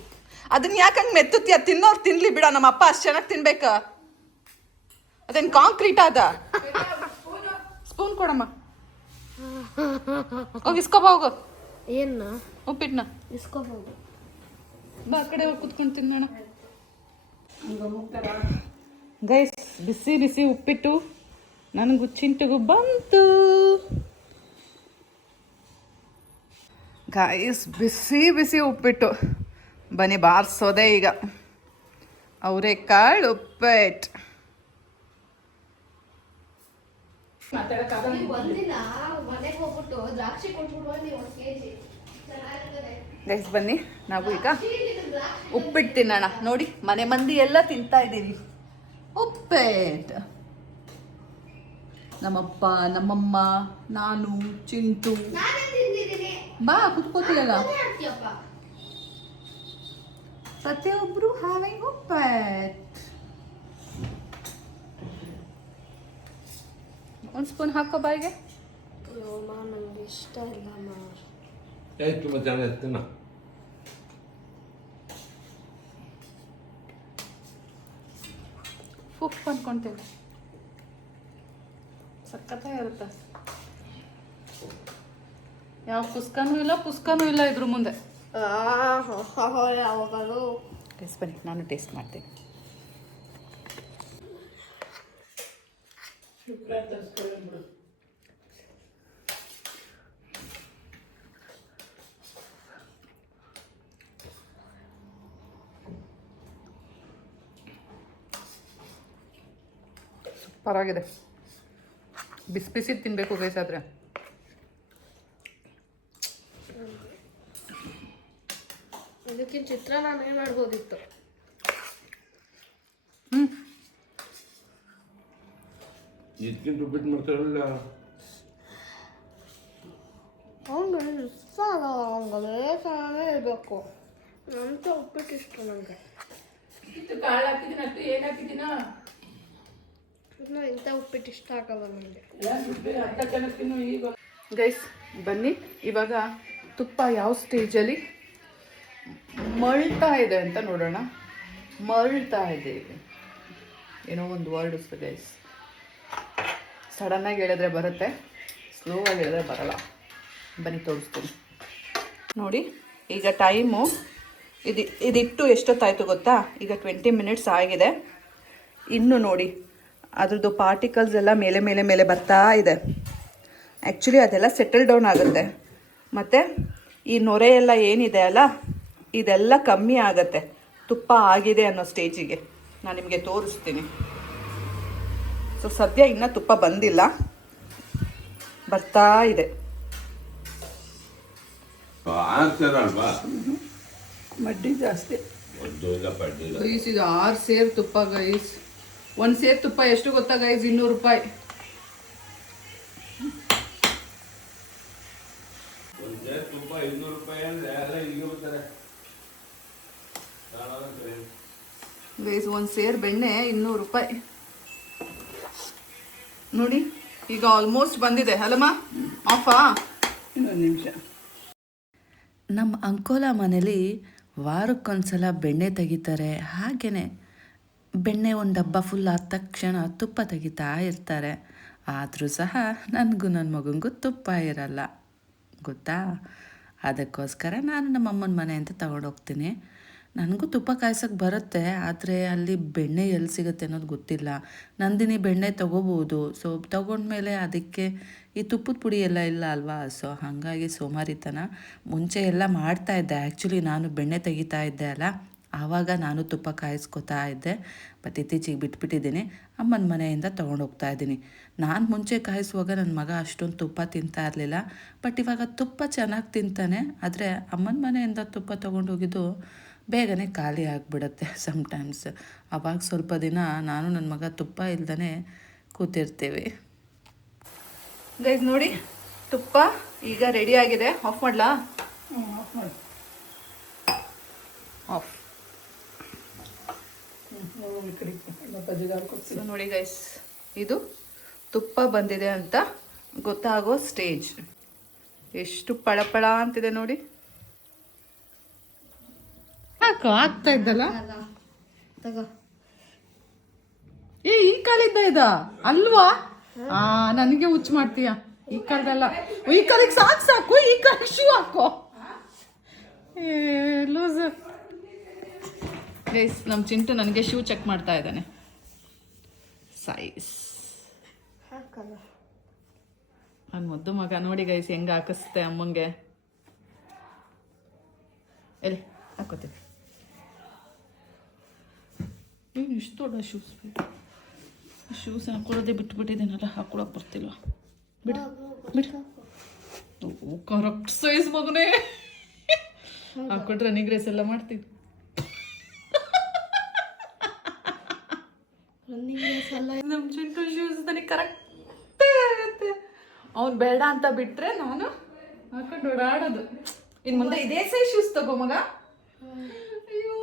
ಅದನ್ನ ಯಾಕೆ ಹಂಗೆ ಮೆತ್ತುತ್ತೀಯ? ತಿನ್ನೋರು ತಿನ್ಲಿ ಬಿಡ, ನಮ್ಮ ಅಪ್ಪ ಅಷ್ಟು ಚೆನ್ನಾಗಿ ತಿನ್ಬೇಕಾ? ಅದೇನು ಕಾಂಕ್ರೀಟ್ ಅದ? ಸ್ಪೂನ್ ಕೊಡಮ್ಮ. ಹೋಗಿ ಇಸ್ಕೊಬಾ, ಹೋಗು. ಏನ ಉಪ್ಪಿಟ್ಟನ್ನ ಇಸ್ಕೋಬಹುದು. ಬಾ, ಆ ಕಡೆ ಹೋಗಿ ಕುತ್ಕೊಂಡು ತಿನ್ನೋಣ. ಗೈಸ್, ಬಿಸಿ ಬಿಸಿ ಉಪ್ಪಿಟ್ಟು ನನಗೂ ಚಿಂಟುಗೂ ಬಂತು. ಗೈಸ್, ಬಿಸಿ ಬಿಸಿ ಉಪ್ಪಿಟ್ಟು ಬನ್ನಿ ಬಾರಿಸೋದೆ ಈಗ. ಅವರೆಕಾಳು ಉಪ್ಪಿಟ್ಟು. ಒಂದಿನ ಮನೆಗೆ ಹೋಗ್ಬಿಟ್ಟು ದ್ರಾಕ್ಷಿ ಕೊಟ್ಬಿಟ್ಟು ಒಂದು ಕೆಜಿ ಗೈಸ್ ಬನ್ನಿ, ನಾವು ಈಗ ಉಪ್ಪಿಟ್ಟು ತಿನ್ನೋಣ. ನೋಡಿ, ಮನೆ ಮಂದಿ ಎಲ್ಲ ತಿಂತಾ ಇದ್ದೀವಿ ಉಪ್ಪಿಟ್ಟು. ನಮ್ಮಪ್ಪ, ನಮ್ಮಮ್ಮ, ನಾನು, ಚಿಂಟು. ಬಾ, ಕುತ್ಕೋತಿಯಲ್ಲ. ಪ್ರತಿಯೊಬ್ರು ಹ್ಯಾವಿಂಗ್ ಉಪ್ಪಿಟ್ಟು. ಒಂದು ಸ್ಪೂನ್ ಹಾಕೋ ಬಾಯಿಗೆ. ನನಗೆ ಇಷ್ಟ ಇಲ್ಲ ಮಾರ್. ತುಂಬ ಚೆನ್ನಾಗಿತ್ತು. ಫುಫ್ ಅನ್ಕೊಂತೇವೆ, ಸಖತ್ತಾಗಿ ಇರುತ್ತೆ. ಯಾವ ಪುಸ್ಕನೂ ಇಲ್ಲ ಇದ್ರ ಮುಂದೆ. ಯಾವಾಗಲೂ ಟೇಸ್ಟ್ ಬನ್ನಿ, ನಾನು ಟೇಸ್ಟ್ ಮಾಡ್ತೀನಿ. ಸೂಪರ್ ಆಗಿದೆ. ಬಿಸಿ ಬಿಸಿ ತಿನ್ನಬೇಕು ಗೈಸ್. ಆದರೆ ಇದಕ್ಕಿಂತ ಚಿತ್ರಾನ್ನ ಮಾಡ್ಬೋದಿತ್ತು. ಇದಕ್ಕಿಂತ ಉಪ್ಪಿಟ್ಟು ಮಾಡ್ತಾರಲ್ಲ, ಅವ್ನು ಇಷ್ಟ ಆಗಲ್ಲ, ಇರಬೇಕು. ನಂತ ಉಪ್ಪಿಟ್ಟು ಇಷ್ಟ ನನಗೆ. ಕಾಳು ಹಾಕಿದ್ದೀನಿ ಅಷ್ಟು ಏನು ಹಾಕಿದ್ದೀನ ಇಂಥ ಉಪ್ಪಿಟ್ಟು ಇಷ್ಟ ಆಗಲ್ಲ ನನಗೆ. ಅರ್ಧ ಚೆನ್ನಾಗಿ ತಿನ್ನು ಈಗ. ಗೈಸ್ ಬನ್ನಿ ಇವಾಗ ತುಪ್ಪ ಯಾವ ಸ್ಟೇಜಲ್ಲಿ ಮಳ್ತಾ ಇದೆ ಅಂತ ನೋಡೋಣ. ಮಳ್ತಾ ಇದೆ, ಏನೋ ಒಂದು ವರ್ಡ್ ಇರ್ತದೆ ಗೈಸ್. ಸಡನ್ನಾಗಿ ಹೇಳಿದ್ರೆ ಬರುತ್ತೆ, ಸ್ಲೋ ಆಗಿ ಹೇಳಿದ್ರೆ ಬರಲ್ಲ. ಬನ್ನಿ ತೋರಿಸ್ತೀನಿ ನೋಡಿ. ಈಗ ಟೈಮು ಇದಿಟ್ಟು ಎಷ್ಟೊತ್ತಾಯಿತು ಗೊತ್ತಾ? ಈಗ 20 ಮಿನಿಟ್ಸ್ ಆಗಿದೆ. ಇನ್ನು ನೋಡಿ ಅದ್ರದ್ದು ಪಾರ್ಟಿಕಲ್ಸ್ ಎಲ್ಲ ಮೇಲೆ ಮೇಲೆ ಮೇಲೆ ಬರ್ತಾ ಇದೆ. ಆ್ಯಕ್ಚುಲಿ ಅದೆಲ್ಲ ಸೆಟಲ್ ಡೌನ್ ಆಗುತ್ತೆ, ಮತ್ತು ಈ ನೊರೆ ಎಲ್ಲ ಏನಿದೆ ಅಲ್ಲ ಇದೆಲ್ಲ ಕಮ್ಮಿ ಆಗುತ್ತೆ ತುಪ್ಪ ಆಗಿದೆ ಅನ್ನೋ ಸ್ಟೇಜಿಗೆ. ನಾನು ನಿಮಗೆ ತೋರಿಸ್ತೀನಿ. ಸೊ ಸದ್ಯ ಇನ್ನೂ ತುಪ್ಪ ಬಂದಿಲ್ಲ, ಬರ್ತಾ ಇದೆ. ಅಲ್ವಾ ಮಡ್ಡಿ ಜಾಸ್ತಿ ಗೈಸ್ ಇದು 6 ಸೇರ್ ತುಪ್ಪ ಗೈಸ್. 1 ಸೇರ್ ತುಪ್ಪ ಎಷ್ಟು ಗೊತ್ತಾ ಗೈಸ್? 200 ರೂಪಾಯಿ. ತುಪ್ಪ 200 ರೂಪಾಯಿ ಅಂದ್ರೆ ಎಲ್ಲ ಇಲ್ಲಿಗೆ ಬರ್ತಾರೆ ಗೈಸ್ 1 ಸೇರ್ ಬೆಣ್ಣೆ 200 ರೂಪಾಯಿ ನೋಡಿ. ಈಗ ಆಲ್ಮೋಸ್ಟ್ ಬಂದಿದೆ ಅಲ್ಲಮ್ಮ? ಆಫಾ? ಇನ್ನೊಂದು ನಿಮಿಷ. ನಮ್ಮ ಅಂಕೋಲ ಮನೇಲಿ ವಾರಕ್ಕೊಂದ್ಸಲ ಬೆಣ್ಣೆ ತೆಗಿತಾರೆ. ಹಾಗೆಯೇ ಬೆಣ್ಣೆ ಒಂದು ಡಬ್ಬ ಫುಲ್ ಆದ ತಕ್ಷಣ ತುಪ್ಪ ತೆಗಿತಾ ಇರ್ತಾರೆ. ಆದರೂ ಸಹ ನನಗೂ ನನ್ನ ಮಗನಿಗೂ ತುಪ್ಪ ಇರಲ್ಲ ಗೊತ್ತಾ. ಅದಕ್ಕೋಸ್ಕರ ನಾನು ನಮ್ಮ ಅಮ್ಮನ ಮನೆ ಅಂತ ತಗೊಂಡೋಗ್ತೀನಿ. ನನಗೂ ತುಪ್ಪ ಕಾಯ್ಸೋಕ್ಕೆ ಬರುತ್ತೆ, ಆದರೆ ಅಲ್ಲಿ ಬೆಣ್ಣೆ ಎಲ್ಲಿ ಸಿಗುತ್ತೆ ಅನ್ನೋದು ಗೊತ್ತಿಲ್ಲ. ನಂದಿನಿ ಬೆಣ್ಣೆ ತೊಗೋಬೋದು. ಸೊ ತೊಗೊಂಡ್ಮೇಲೆ ಅದಕ್ಕೆ ಈ ತುಪ್ಪದ ಪುಡಿ ಎಲ್ಲ ಇಲ್ಲ ಅಲ್ವಾ. ಸೊ ಹಾಗಾಗಿ ಸೋಮಾರಿತನ. ಮುಂಚೆ ಎಲ್ಲ ಮಾಡ್ತಾಯಿದ್ದೆ. ಆ್ಯಕ್ಚುಲಿ ನಾನು ಬೆಣ್ಣೆ ತೆಗಿತಾ ಇದ್ದೆ ಅಲ್ಲ, ಆವಾಗ ನಾನು ತುಪ್ಪ ಕಾಯಿಸ್ಕೊತಾ ಇದ್ದೆ. ಬಟ್ ಇತ್ತೀಚೆಗೆ ಬಿಟ್ಬಿಟ್ಟಿದ್ದೀನಿ. ಅಮ್ಮನ ಮನೆಯಿಂದ ತೊಗೊಂಡೋಗ್ತಾ ಇದ್ದೀನಿ. ನಾನು ಮುಂಚೆ ಕಾಯಿಸುವಾಗ ನನ್ನ ಮಗ ಅಷ್ಟೊಂದು ತುಪ್ಪ ತಿಂತಾ ಇರಲಿಲ್ಲ. ಬಟ್ ಇವಾಗ ತುಪ್ಪ ಚೆನ್ನಾಗಿ ತಿಂತಾನೆ. ಆದರೆ ಅಮ್ಮನ ಮನೆಯಿಂದ ತುಪ್ಪ ತೊಗೊಂಡೋಗಿದ್ದು ಬೇಗನೆ ಖಾಲಿ ಆಗಿಬಿಡುತ್ತೆ ಸಮ್ಟೈಮ್ಸ್. ಅವಾಗ ಸ್ವಲ್ಪ ದಿನ ನಾನು ನನ್ನ ಮಗ ತುಪ್ಪ ಇಲ್ದೇ ಕೂತಿರ್ತೀವಿ. ಗೈಸ್ ನೋಡಿ ತುಪ್ಪ ಈಗ ರೆಡಿ ಆಗಿದೆ. ಆಫ್ ಮಾಡಲಾ? ಆಫ್ ಮಾಡಿ. ಆಫ್. ಈ ಕಡೆ ಬಜ್ಜಿಗಾರಕ್ಕೆ ಹೋಗ್ತೀನಿ. ಸೊ ನೋಡಿ ಗೈಸ್, ಇದು ತುಪ್ಪ ಬಂದಿದೆ ಅಂತ ಗೊತ್ತಾಗೋ ಸ್ಟೇಜ್. ಎಷ್ಟು ಪಳಪಳ ಅಂತಿದೆ ನೋಡಿ. ಯಾಕೋ ಆಗ್ತಾ ಇದ್ದಲ್ಲ? ತಗೋ. ಈ ಕಾಲಿದ್ದ ಇದ ಅಲ್ವಾ? ನನಗೆ ಹುಚ್ಚು ಮಾಡ್ತೀಯ. ಈ ಕಾಲದಲ್ಲ, ಈ ಕಾಲಿಗೆ ಸಾಕು ಸಾಕು. ಈ ಕಾಲಿಗೆ ಶೂ ಹಾಕೋ. Loose guys. ನಮ್ಮ ಚಿಂಟು ನನಗೆ ಶೂ ಚೆಕ್ ಮಾಡ್ತಾ ಇದ್ದಾನೆ. ಸೈಜ್ ನನ್ನ ಮುದ್ದು ಮಗ ನೋಡಿ ಗೈಸ್ ಹೆಂಗೆ ಹಾಕಿಸ್ತೆ ಅಮ್ಮಂಗೆ. ಎಲ್ಲಿ ಹಾಕೋತೀವಿ? ಏನು ಇಷ್ಟು ದೊಡ್ಡ ಶೂಸ್ ಬೇಕು? ಶೂಸ್ ಹಾಕೊಳ್ಳೋದೇ ಬಿಟ್ಬಿಟ್ಟಿದ್ದೀನಲ್ಲ, ಹಾಕೊಳಕ್ಕೆ ಬರ್ತಿಲ್ವ? ಬಿಡು ಬಿಡು. ಕರೆಕ್ಟ್ ಸೈಜ್ ಮಗನೇ. ಹಾಕೊಟ್ರೆ ರನ್ನಿಂಗ್ ರೇಸ್ ಎಲ್ಲ ಮಾಡ್ತೀವಿ. ನಮ್ಮ ಚಿಂಟು ಶೂಸ್ ನನಗೆ ಕರೆಕ್ಟ್ ಆಗುತ್ತೆ. ಅವ್ನು ಬೇಡ ಅಂತ ಬಿಟ್ಟರೆ ನಾನು ಹಾಕೊಂಡು ಓಡಾಡೋದು. ಇನ್ನು ಮುಂದೆ ಇದೇ ಸೈಜ್ ಶೂಸ್ ತಗೋ ಮಗ. ಅಯ್ಯೋ,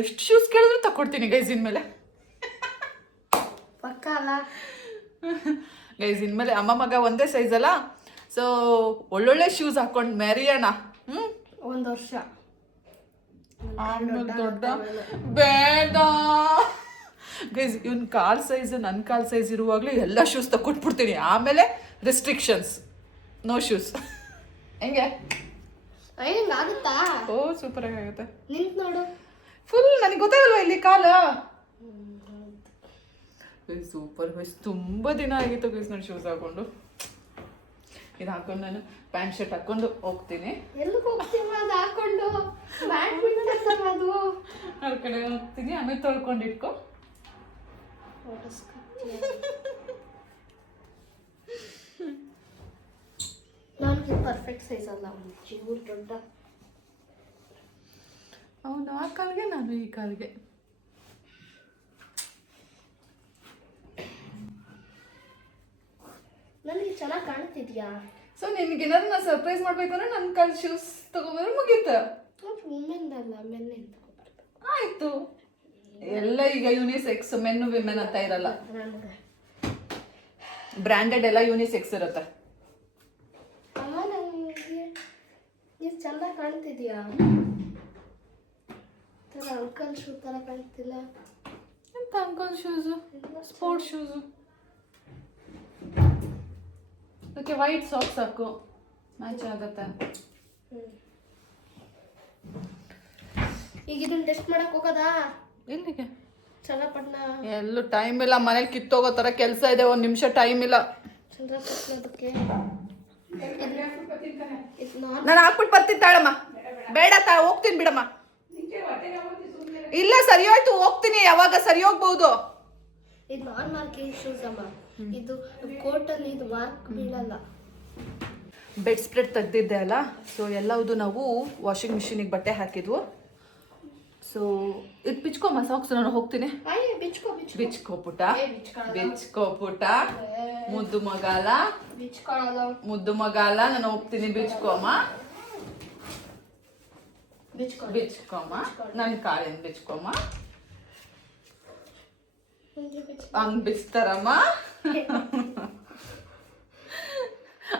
ಎಷ್ಟು ಶೂಸ್ ಕೇಳಿದ್ರು ತಗೊಡ್ತೀನಿ ಗೈಸ್ ಇನ್ಮೇಲೆ. ಪಕ್ಕ ಅಲ್ಲ ಗೈಸ್ ಇನ್ಮೇಲೆ ಅಮ್ಮ ಮಗ ಒಂದೇ ಸೈಜ್ ಅಲ್ಲ. ಸೊ ಒಳ್ಳೊಳ್ಳೆ ಶೂಸ್ ಹಾಕೊಂಡು ಮೆರಿಯೋಣ. 1 ವರ್ಷ ಆಮೇಲೆ ದೊಡ್ಡ ಬೇಡ ಗೈಸ್. ಇವನ್ ಕಾಲ್ ಸೈಜ್ ನನ್ನ ಕಾಲ್ ಸೈಜ್ ಇರುವಾಗಲೂ ಎಲ್ಲ ಶೂಸ್ ತಗೊಟ್ಬಿಡ್ತೀನಿ. ಆಮೇಲೆ ರೆಸ್ಟ್ರಿಕ್ಷನ್ಸ್, ನೋ ಶೂಸ್. ಹೆಂಗೆ? ಆಗುತ್ತಾ? ಓ ಸೂಪರ್ ಆಗುತ್ತೆ. ನಿಂತು ನೋಡು. ಫುಲ್ ನನಗೆ ಗೊತ್ತಾಗಲ್ವಾ ಇಲ್ಲಿ ಕಾಲ. Super guys. ತುಂಬ ದಿನ ಆಗಿತ್ತು ಗೈಸ್ ನಾನು ಶೂಸ್ ಹಾಕೊಂಡು. ಇದು ಹಾಕೊಂಡು ನಾನು ಪ್ಯಾಂಟ್ ಶರ್ಟ್ ಹಾಕೊಂಡು ಹೋಗ್ತೀನಿ. ಎಲ್ಲಿಗೆ ಹೋಗ್ತೀವ ಅದು ಹಾಕೊಂಡು? ಬ್ಯಾಡ್ಮಿಂಟನ್ ಅದು ಅವ್ರ ಕಡೆ ಹೋಗ್ತೀನಿ. ಆಮೇಲೆ ತೊಳ್ಕೊಂಡು ಇಟ್ಕೊ. ನನಗೆ ಪರ್ಫೆಕ್ಟ್ ಸೈಜ್ ಅಲ್ಲ, ಚೂರು ದೊಡ್ಡ. ಅವನು ಆ ಕಾಲ್ಗೆ, ನಾನು ಈ ಕಾಲ್ಗೆ. ನನಗೆ ಚೆನ್ನಾಗಿ ಕಾಣ್ತಿದ್ಯಾ? ಸೊ ನಿನ್ಗೇನಾದ್ರು ನಾನು ಸರ್ಪ್ರೈಸ್ ಮಾಡ್ಬೇಕು ಅಂದ್ರೆ ನನ್ನ ಕಾಲ್ ಶೂಸ್ ತಗೊಂಡ್ರೆ ಮುಗೀತು. ವುಮೆನ್ದಲ್ಲ, ಮೆನ್ನಿಂದ. ಆಯಿತು, ಎಲ್ಲ ಈಗ ಯೂನಿಸೆಕ್ಸ್, ಮೆನ್ನು ವಿಮೆನ್ ಅಂತ ಇರಲ್ಲ. ಬ್ರ್ಯಾಂಡೆಡ್ ಎಲ್ಲ ಯೂನಿಸೆಕ್ಸ್ ಇರುತ್ತೆ. ಅಮ್ಮ ನನಗೆ ಇದು ಚಂದ ಕಾಣ್ತಿದ್ಯಾ? ಥರ ಅಂಕಲ್ ಶೂ ಥರ ಕಾಣ್ತಿಲ್ಲ. ಎಂತ ಅಂಕಲ್ ಶೂಸು? Sports shoes. ಅದಕ್ಕೆ ವೈಟ್ ಸಾಕ್ಸ್ ಹಾಕು, ಮ್ಯಾಚ್ ಆಗುತ್ತೆ. ಈಗ ಇದನ್ನ ಟೆಸ್ಟ್ ಮಾಡಕ್ ಹೋಗೋದಾ? ಎಲ್ಲಿಗೆ? ಚನ್ನಪಟ್ಟಣ. ಎಲ್ಲೂ ಟೈಮ್ ಇಲ್ಲ, ಮನೇಲಿ ಕಿತ್ತೋಗೋ ಥರ ಕೆಲಸ ಇದೆ, 1 ನಿಮಿಷ ಟೈಮ್ ಇಲ್ಲ. ಚಂದ್ರಪಟ್ಟಣದಕ್ಕೆ ನಾನು ಹಾಕ್ಬಿಟ್ಟು ಬರ್ತೀನಿ ತಾಳಮ್ಮ. ಬೇಡ ಹೋಗ್ತೀನಿ ಬಿಡಮ್ಮ. ಇಲ್ಲ ಸರಿ ಹೋಯ್ತು, ಹೋಗ್ತೀನಿ. ಯಾವಾಗ ಸರಿ ಹೋಗ್ಬಹುದು? ಇದು ನಾರ್ಮಲ್ ಶೂಸ್ ಅಮ್ಮ. ಇದು ಕೋಟಲ್ಲಿ ಇದು ಮಾರ್ಕ್ ಬೀಳಲ್ಲ. ಬೆಡ್ ಸ್ಪ್ರೆಡ್ ತೆಗ್ದಿದ್ದೆ ಅಲ್ಲ, ಸೊ ಎಲ್ಲವುದು ನಾವು ವಾಷಿಂಗ್ ಮಿಷಿನಿಗೆ ಬಟ್ಟೆ ಹಾಕಿದ್ವು. ಸೊ ಇದು ಬಿಚ್ಕೊಮ್ಮ ಸಾಕ್ಸ್, ನಾನು ಹೋಗ್ತೀನಿ. ಬಿಚ್ಕೋ ಪುಟ, ಬಿಚ್ಕೋ ಪುಟ. ಮುದ್ದು ಮಗಾಲ, ಮುದ್ದು ಮಗಾಲ, ನಾನು ಹೋಗ್ತೀನಿ. ಬಿಚ್ಕೊಮ್ಮ, ಬಿಚ್ಕೊಮ್ಮ, ನನ್ನ ಕಾಲಿಂದ ಬಿಚ್ಕೊಮ್ಮ. ಹಂಗ್ ಬಿಚ್ತಾರಮ್ಮ,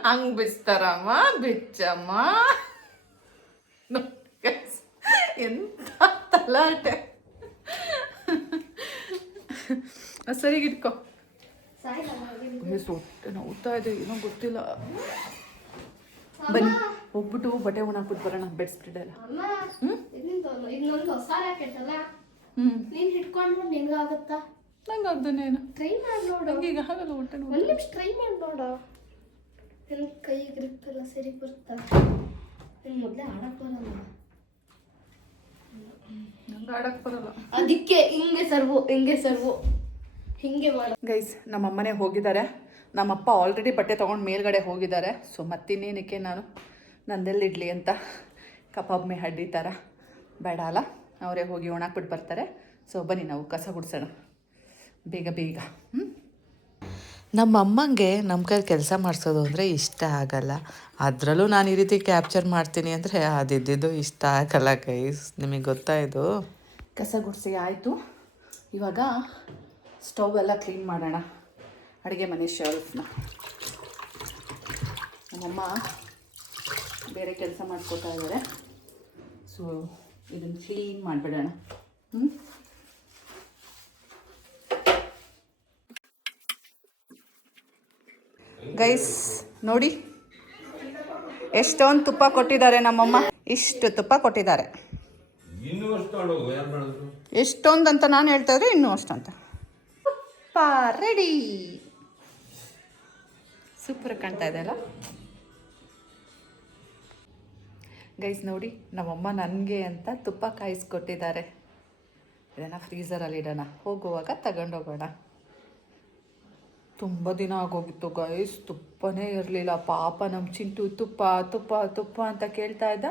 ಹಂಗ್ ಬಿಚ್ತಾರಮ್ಮ, ಬಿಚ್ಚಮ್ಮ. ಎಂತ ತಲಾಟೆ. ಸರಿಗಿಟ್ಕೋ. ಹೊಟ್ಟೆ ನೋವ್ತಾ ಇದೆ, ಏನೋ ಗೊತ್ತಿಲ್ಲ. ಬನ್ನಿ ಹೋಗ್ಬಿಟ್ಟು ಬಟ್ಟೆ ಒಣಾಕ್ಬಿಟ್ಟು ಬರೋಣ. ಬೆಡ್ ಸ್ಪ್ರೆಡ್ ಎಲ್ಲ. ಇನ್ನೊಂದು ಹೊಸ ರಾಕೆಟ್ ಅಲ್ಲ, ನೀನ್ ಹಿಡ್ಕೊಂಡ್ರೆ ನಿಂಗಾಗತ್ತಾ? ನಂಗೆ ಆಗ್ದೇನೇನು ಟ್ರೈ ಮಾಡಿ ನೋಡು. ನಂಗೆ ಈಗ ಆಗಲ್ಲ, ಹೊಟ್ಟೆ ನೋವು. 1 ನಿಮಿಷ ಟ್ರೈ ಮಾಡಿ ನೋಡು. ನನ್ನ ಕೈ ಗ್ರಿಪ್ ಎಲ್ಲ ಸರಿ ಬರುತ್ತಾ? ನಿನ್ ಮೊದಲೇ ಆಡಕ್ ಬರಲ್ಲ. ನಂಗೆ ಆಡಕ್ ಬರಲ್ಲ. ಅದಕ್ಕೆ ಹಿಂಗೆ ಸರ್ವು ಹಿಂಗೆ ಮಾಡ. ಗೈಸ್, ನಮ್ಮ ಅಮ್ಮನೇ ಹೋಗಿದ್ದಾರೆ. ನಮ್ಮಪ್ಪ ಆಲ್ರೆಡಿ ಬಟ್ಟೆ ತೊಗೊಂಡು ಮೇಲ್ಗಡೆ ಹೋಗಿದ್ದಾರೆ. ಸೊ ಮತ್ತಿನ್ನೇನಕ್ಕೆ ನಾನು ನಂದೆಲ್ಲಿಡ್ಲಿ ಅಂತ ಕಬಾಬ್ ಮೇ ಹಡ್ಡಿ ಥರ ಬೇಡ ಅಲ್ಲ, ಅವರೇ ಹೋಗಿ ಒಣಾಕ್ಬಿಟ್ಟು ಬರ್ತಾರೆ. ಸೊ ಬನ್ನಿ ನಾವು ಕಸ ಗುಡಿಸೋಣ ಬೇಗ ಬೇಗ. ನಮ್ಮ ಅಮ್ಮಂಗೆ ನಮ್ಮ ಕೈ ಕೆಲಸ ಮಾಡಿಸೋದು ಅಂದರೆ ಇಷ್ಟ ಆಗಲ್ಲ. ಅದರಲ್ಲೂ ನಾನು ಈ ರೀತಿ ಕ್ಯಾಪ್ಚರ್ ಮಾಡ್ತೀನಿ ಅಂದರೆ ಅದಿದ್ದು ಇಷ್ಟ ಆಗಲ್ಲ ಗೈಸ್. ನಿಮಗೆ ಗೊತ್ತಾ ಇದು? ಕಸ ಗುಡಿಸಿ ಆಯಿತು. ಇವಾಗ ಸ್ಟವ್ ಎಲ್ಲ ಕ್ಲೀನ್ ಮಾಡೋಣ. ಅಡುಗೆ ಮನೆ ಶೆಲ್ಫ್ನ ನಮ್ಮಮ್ಮ ಬೇರೆ ಕೆಲಸ ಮಾಡ್ಕೋತಾ ಇದ್ದಾರೆ. ಸೊ ಇದನ್ನು ಕ್ಲೀನ್ ಮಾಡಿಬಿಡೋಣ. ಗೈಸ್ ನೋಡಿ, ಎಷ್ಟೊಂದು ತುಪ್ಪ ಕೊಟ್ಟಿದ್ದಾರೆ ನಮ್ಮಮ್ಮ. ಇಷ್ಟು ತುಪ್ಪ ಕೊಟ್ಟಿದ್ದಾರೆ. ಎಷ್ಟೊಂದು ಅಂತ ನಾನು ಹೇಳ್ತಾ ಇದ್ರೆ ಇನ್ನೂ ಅಷ್ಟಂತ. ತುಪ್ಪ ರೆಡಿ. ಸೂಪರ್ ಕಾಣ್ತಾ ಇದೆ ಅಲ್ಲ ಗೈಸ್? ನೋಡಿ, ನಮ್ಮಮ್ಮ ನನಗೆ ಅಂತ ತುಪ್ಪ ಕಾಯಿಸ್ಕೊಟ್ಟಿದ್ದಾರೆ. ಇದನ್ನು ಫ್ರೀಝರಲ್ಲಿ ಇಡೋಣ, ಹೋಗುವಾಗ ತಗೊಂಡೋಗೋಣ. ತುಂಬ ದಿನ ಆಗೋಗಿತ್ತು ಗೈಸ್, ತುಪ್ಪನೇ ಇರಲಿಲ್ಲ. ಪಾಪ ನಮ್ಮ ಚಿಂಟು ತುಪ್ಪ ತುಪ್ಪ ತುಪ್ಪ ಅಂತ ಕೇಳ್ತಾ ಇದ್ದ,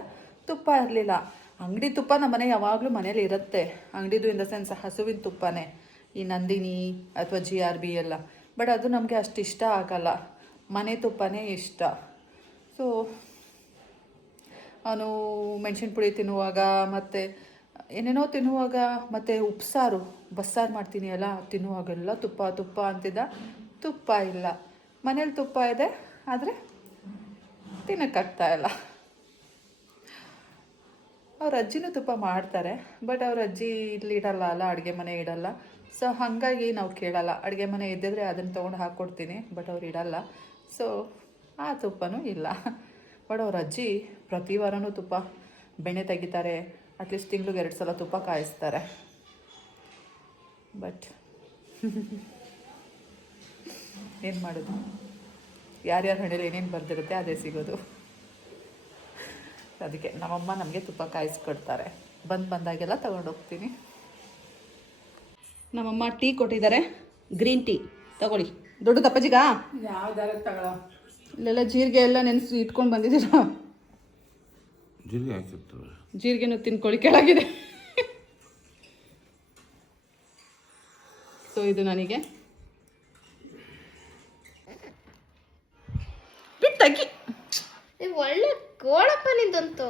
ತುಪ್ಪ ಇರಲಿಲ್ಲ. ಅಂಗಡಿ ತುಪ್ಪ ನಮ್ಮ ಮನೆ ಯಾವಾಗಲೂ ಮನೇಲಿ ಇರುತ್ತೆ. ಅಂಗಡಿದು ಇನ್ ದ ಸೆನ್ಸ್ ಹಸುವಿನ ತುಪ್ಪನೇ, ಈ ನಂದಿನಿ ಅಥವಾ GRB ಎಲ್ಲ. ಬಟ್ ಅದು ನಮಗೆ ಅಷ್ಟು ಇಷ್ಟ ಆಗಲ್ಲ, ಮನೆ ತುಪ್ಪನೇ ಇಷ್ಟ. ಸೊ ಅವನು ಮೆಣಸಿನ ಪುಡಿ ತಿನ್ನುವಾಗ ಮತ್ತು ಏನೇನೋ ತಿನ್ನುವಾಗ, ಮತ್ತು ಉಪ್ಸಾರು ಬಸ್ಸಾರು ಮಾಡ್ತೀನಿ ಅಲ್ಲ, ತಿನ್ನುವಾಗೆಲ್ಲ ತುಪ್ಪ ತುಪ್ಪ ಅಂತಿದ್ದ. ತುಪ್ಪ ಇಲ್ಲ, ಮನೇಲಿ ತುಪ್ಪ ಇದೆ, ಆದರೆ ತಿನ್ನೋಕ್ಕಾಗ್ತಾಯಿಲ್ಲ. ಅವ್ರ ಅಜ್ಜಿನೂ ತುಪ್ಪ ಮಾಡ್ತಾರೆ, ಬಟ್ ಅವ್ರ ಅಜ್ಜಿ ಇಲ್ಲಿ ಇಡಲ್ಲ ಅಲ್ಲ, ಅಡುಗೆ ಮನೆ ಇಡಲ್ಲ. ಸೊ ಹಾಗಾಗಿ ನಾವು ಕೇಳಲ್ಲ. ಅಡುಗೆ ಮನೆ ಇದ್ದಿದ್ರೆ ಅದನ್ನು ತೊಗೊಂಡು ಹಾಕ್ಕೊಡ್ತೀನಿ, ಬಟ್ ಅವ್ರು ಇಡಲ್ಲ. ಸೊ ಆ ತುಪ್ಪನೂ ಇಲ್ಲ. ಬಟ್ ಅವ್ರ ಅಜ್ಜಿ ಪ್ರತಿ ವಾರನೂ ತುಪ್ಪ ಬೆಣ್ಣೆ ತೆಗಿತಾರೆ. ಅಟ್ಲೀಸ್ಟ್ ತಿಂಗ್ಳಿಗೆ 2 ಸಲ ತುಪ್ಪ ಕಾಯಿಸ್ತಾರೆ. ಬಟ್ ಏನು ಮಾಡೋದು, ಯಾರ್ಯಾರ ಹಣೆಯಲ್ಲಿ ಏನೇನು ಬರ್ದಿರುತ್ತೆ ಅದೇ ಸಿಗೋದು. ಅದಕ್ಕೆ ನಮ್ಮಮ್ಮ ನಮಗೆ ತುಪ್ಪ ಕಾಯಿಸ್ಕೊಡ್ತಾರೆ. ಬಂದಾಗೆಲ್ಲ ತೊಗೊಂಡೋಗ್ತೀನಿ. ನಮ್ಮಮ್ಮ ಟೀ ಕೊಟ್ಟಿದ್ದಾರೆ, ಗ್ರೀನ್ ಟೀ ತಗೊಳ್ಳಿ. ದೊಡ್ಡ ದಪ್ಪಜಿಗ ಯಾವ್ದಾರ ತಗೊಳ್ಳೋ. ಇಲ್ಲೆಲ್ಲ ಜೀರಿಗೆ ಎಲ್ಲ ನೆನೆಸಿ ಇಟ್ಕೊಂಡು ಬಂದಿದ್ದೀರಾ? ಜೀರಿಗೆ ಹಾಕಿರ್ತಾರೆ. ಜೀರಿಗೆನೂ ತಿನ್ಕೊಳ್ಳಿ, ಕೆಳಗಿದೆ. ಸೊ ಇದು ನನಗೆ ಬಿಟ್ಟಗಿ. ಒಳ್ಳೆ ಗೋಳಪ್ಪ ನಿಂದಂತು.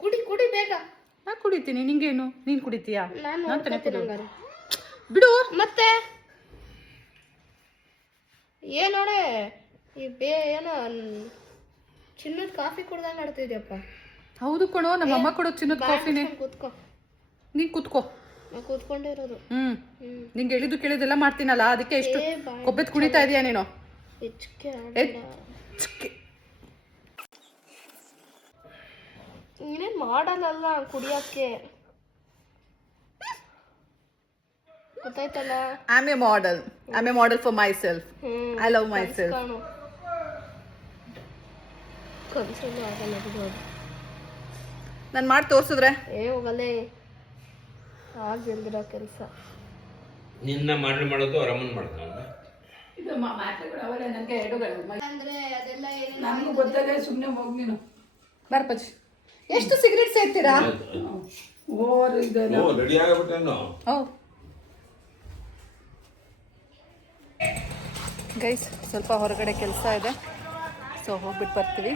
ಕುಡಿ ಕುಡಿ ಬೇಗ. ಕುಡಿತೀನಿ, ನಿಂಗೇನು? ನೀನು ಕುಡಿತೀಯಾ? ನಾನು ನಾನ್ ತಾನೇ ನೋಡ್ಕೊತೀನಿ ಕುಡಿಯೋದು. ಹಂಗಾರೆ. ಬಿಡು. ಮತ್ತೆ ಏನೋಡೆ ಈ ಏನೋ ಚಿನ್ನದ ಕಾಫಿ ಕುಡ್ದಂಗೆ ಆಡ್ತಿದ್ಯಪ್ಪ. ಹೌದು ಕಣೋ, ನಮ್ಮ ಅಮ್ಮ ಕೊಡೋ ಚಿನ್ನದ ಕಾಫಿನೇ. ಕೂತ್ಕೋ. ನೀನ್ ಕೂತ್ಕೋ. ನಾ ಕೂತ್ಕೊಂಡೇ ಇರೋದು. ನಿಂಗೆ ಹೇಳಿದ್ದು ಕೇಳಿದೆಲ್ಲ ಮಾಡ್ತೀನಲ್ಲ, ಅದಕ್ಕೆ ಎಷ್ಟು ಬಾಯ್ ಕೊಬ್ಬೆತ್ ಕುಣಿತಾ ಇದೀಯ ನೀನು? ಹೆಚ್ಚಿಗೆ ನೀನೇನ್ ಮಾಡಲ್ಲ ಕುಡಿಯಕ್ಕೆ, ಗೊತ್ತಾಯ್ತಲ್ಲ. I am a model for myself. I love myself. ಕನ್ಸಲ್ಲೂ ಆಗಲ್ಲ ಬಿಡು ಅದು. ನಾನು ಮಾಡಿ ತೋರಿಸಿದ್ರೆ ಹೋಗಲ್ಲೇ ಆಗಿಲ್ದಿರೋ ಕೆಲಸ. ನಿನ್ನ ಮಾಡೋದು ರಮನ್ ಮಾಡ್ತಾನೆ. ಇದು ಮಾತುಗಳು ಅವರೇ ನನಗೆ ಎಡುಗಳು. ಅಂದ್ರೆ ಅದೆಲ್ಲ ನನಗೂ ಗೊತ್ತಲ್ಲೇ ಸುಮ್ಮನೆ ಹೋಗಿ ನೀನು. ಬರ್ಪಜ್. ಎಷ್ಟು ಸಿಗರೇಟ್ ಸೇರ್ತೀರಾ? ಓರ್ ಇದೆಲ್ಲ ರೆಡಿ ಆಗಬಿಟ್ಟೇನು? ಗೈಸ್, ಸ್ವಲ್ಪ ಹೊರಗಡೆ ಕೆಲಸ ಇದೆ, ಸೊ ಹೋಗ್ಬಿಟ್ಟು ಬರ್ತೀವಿ.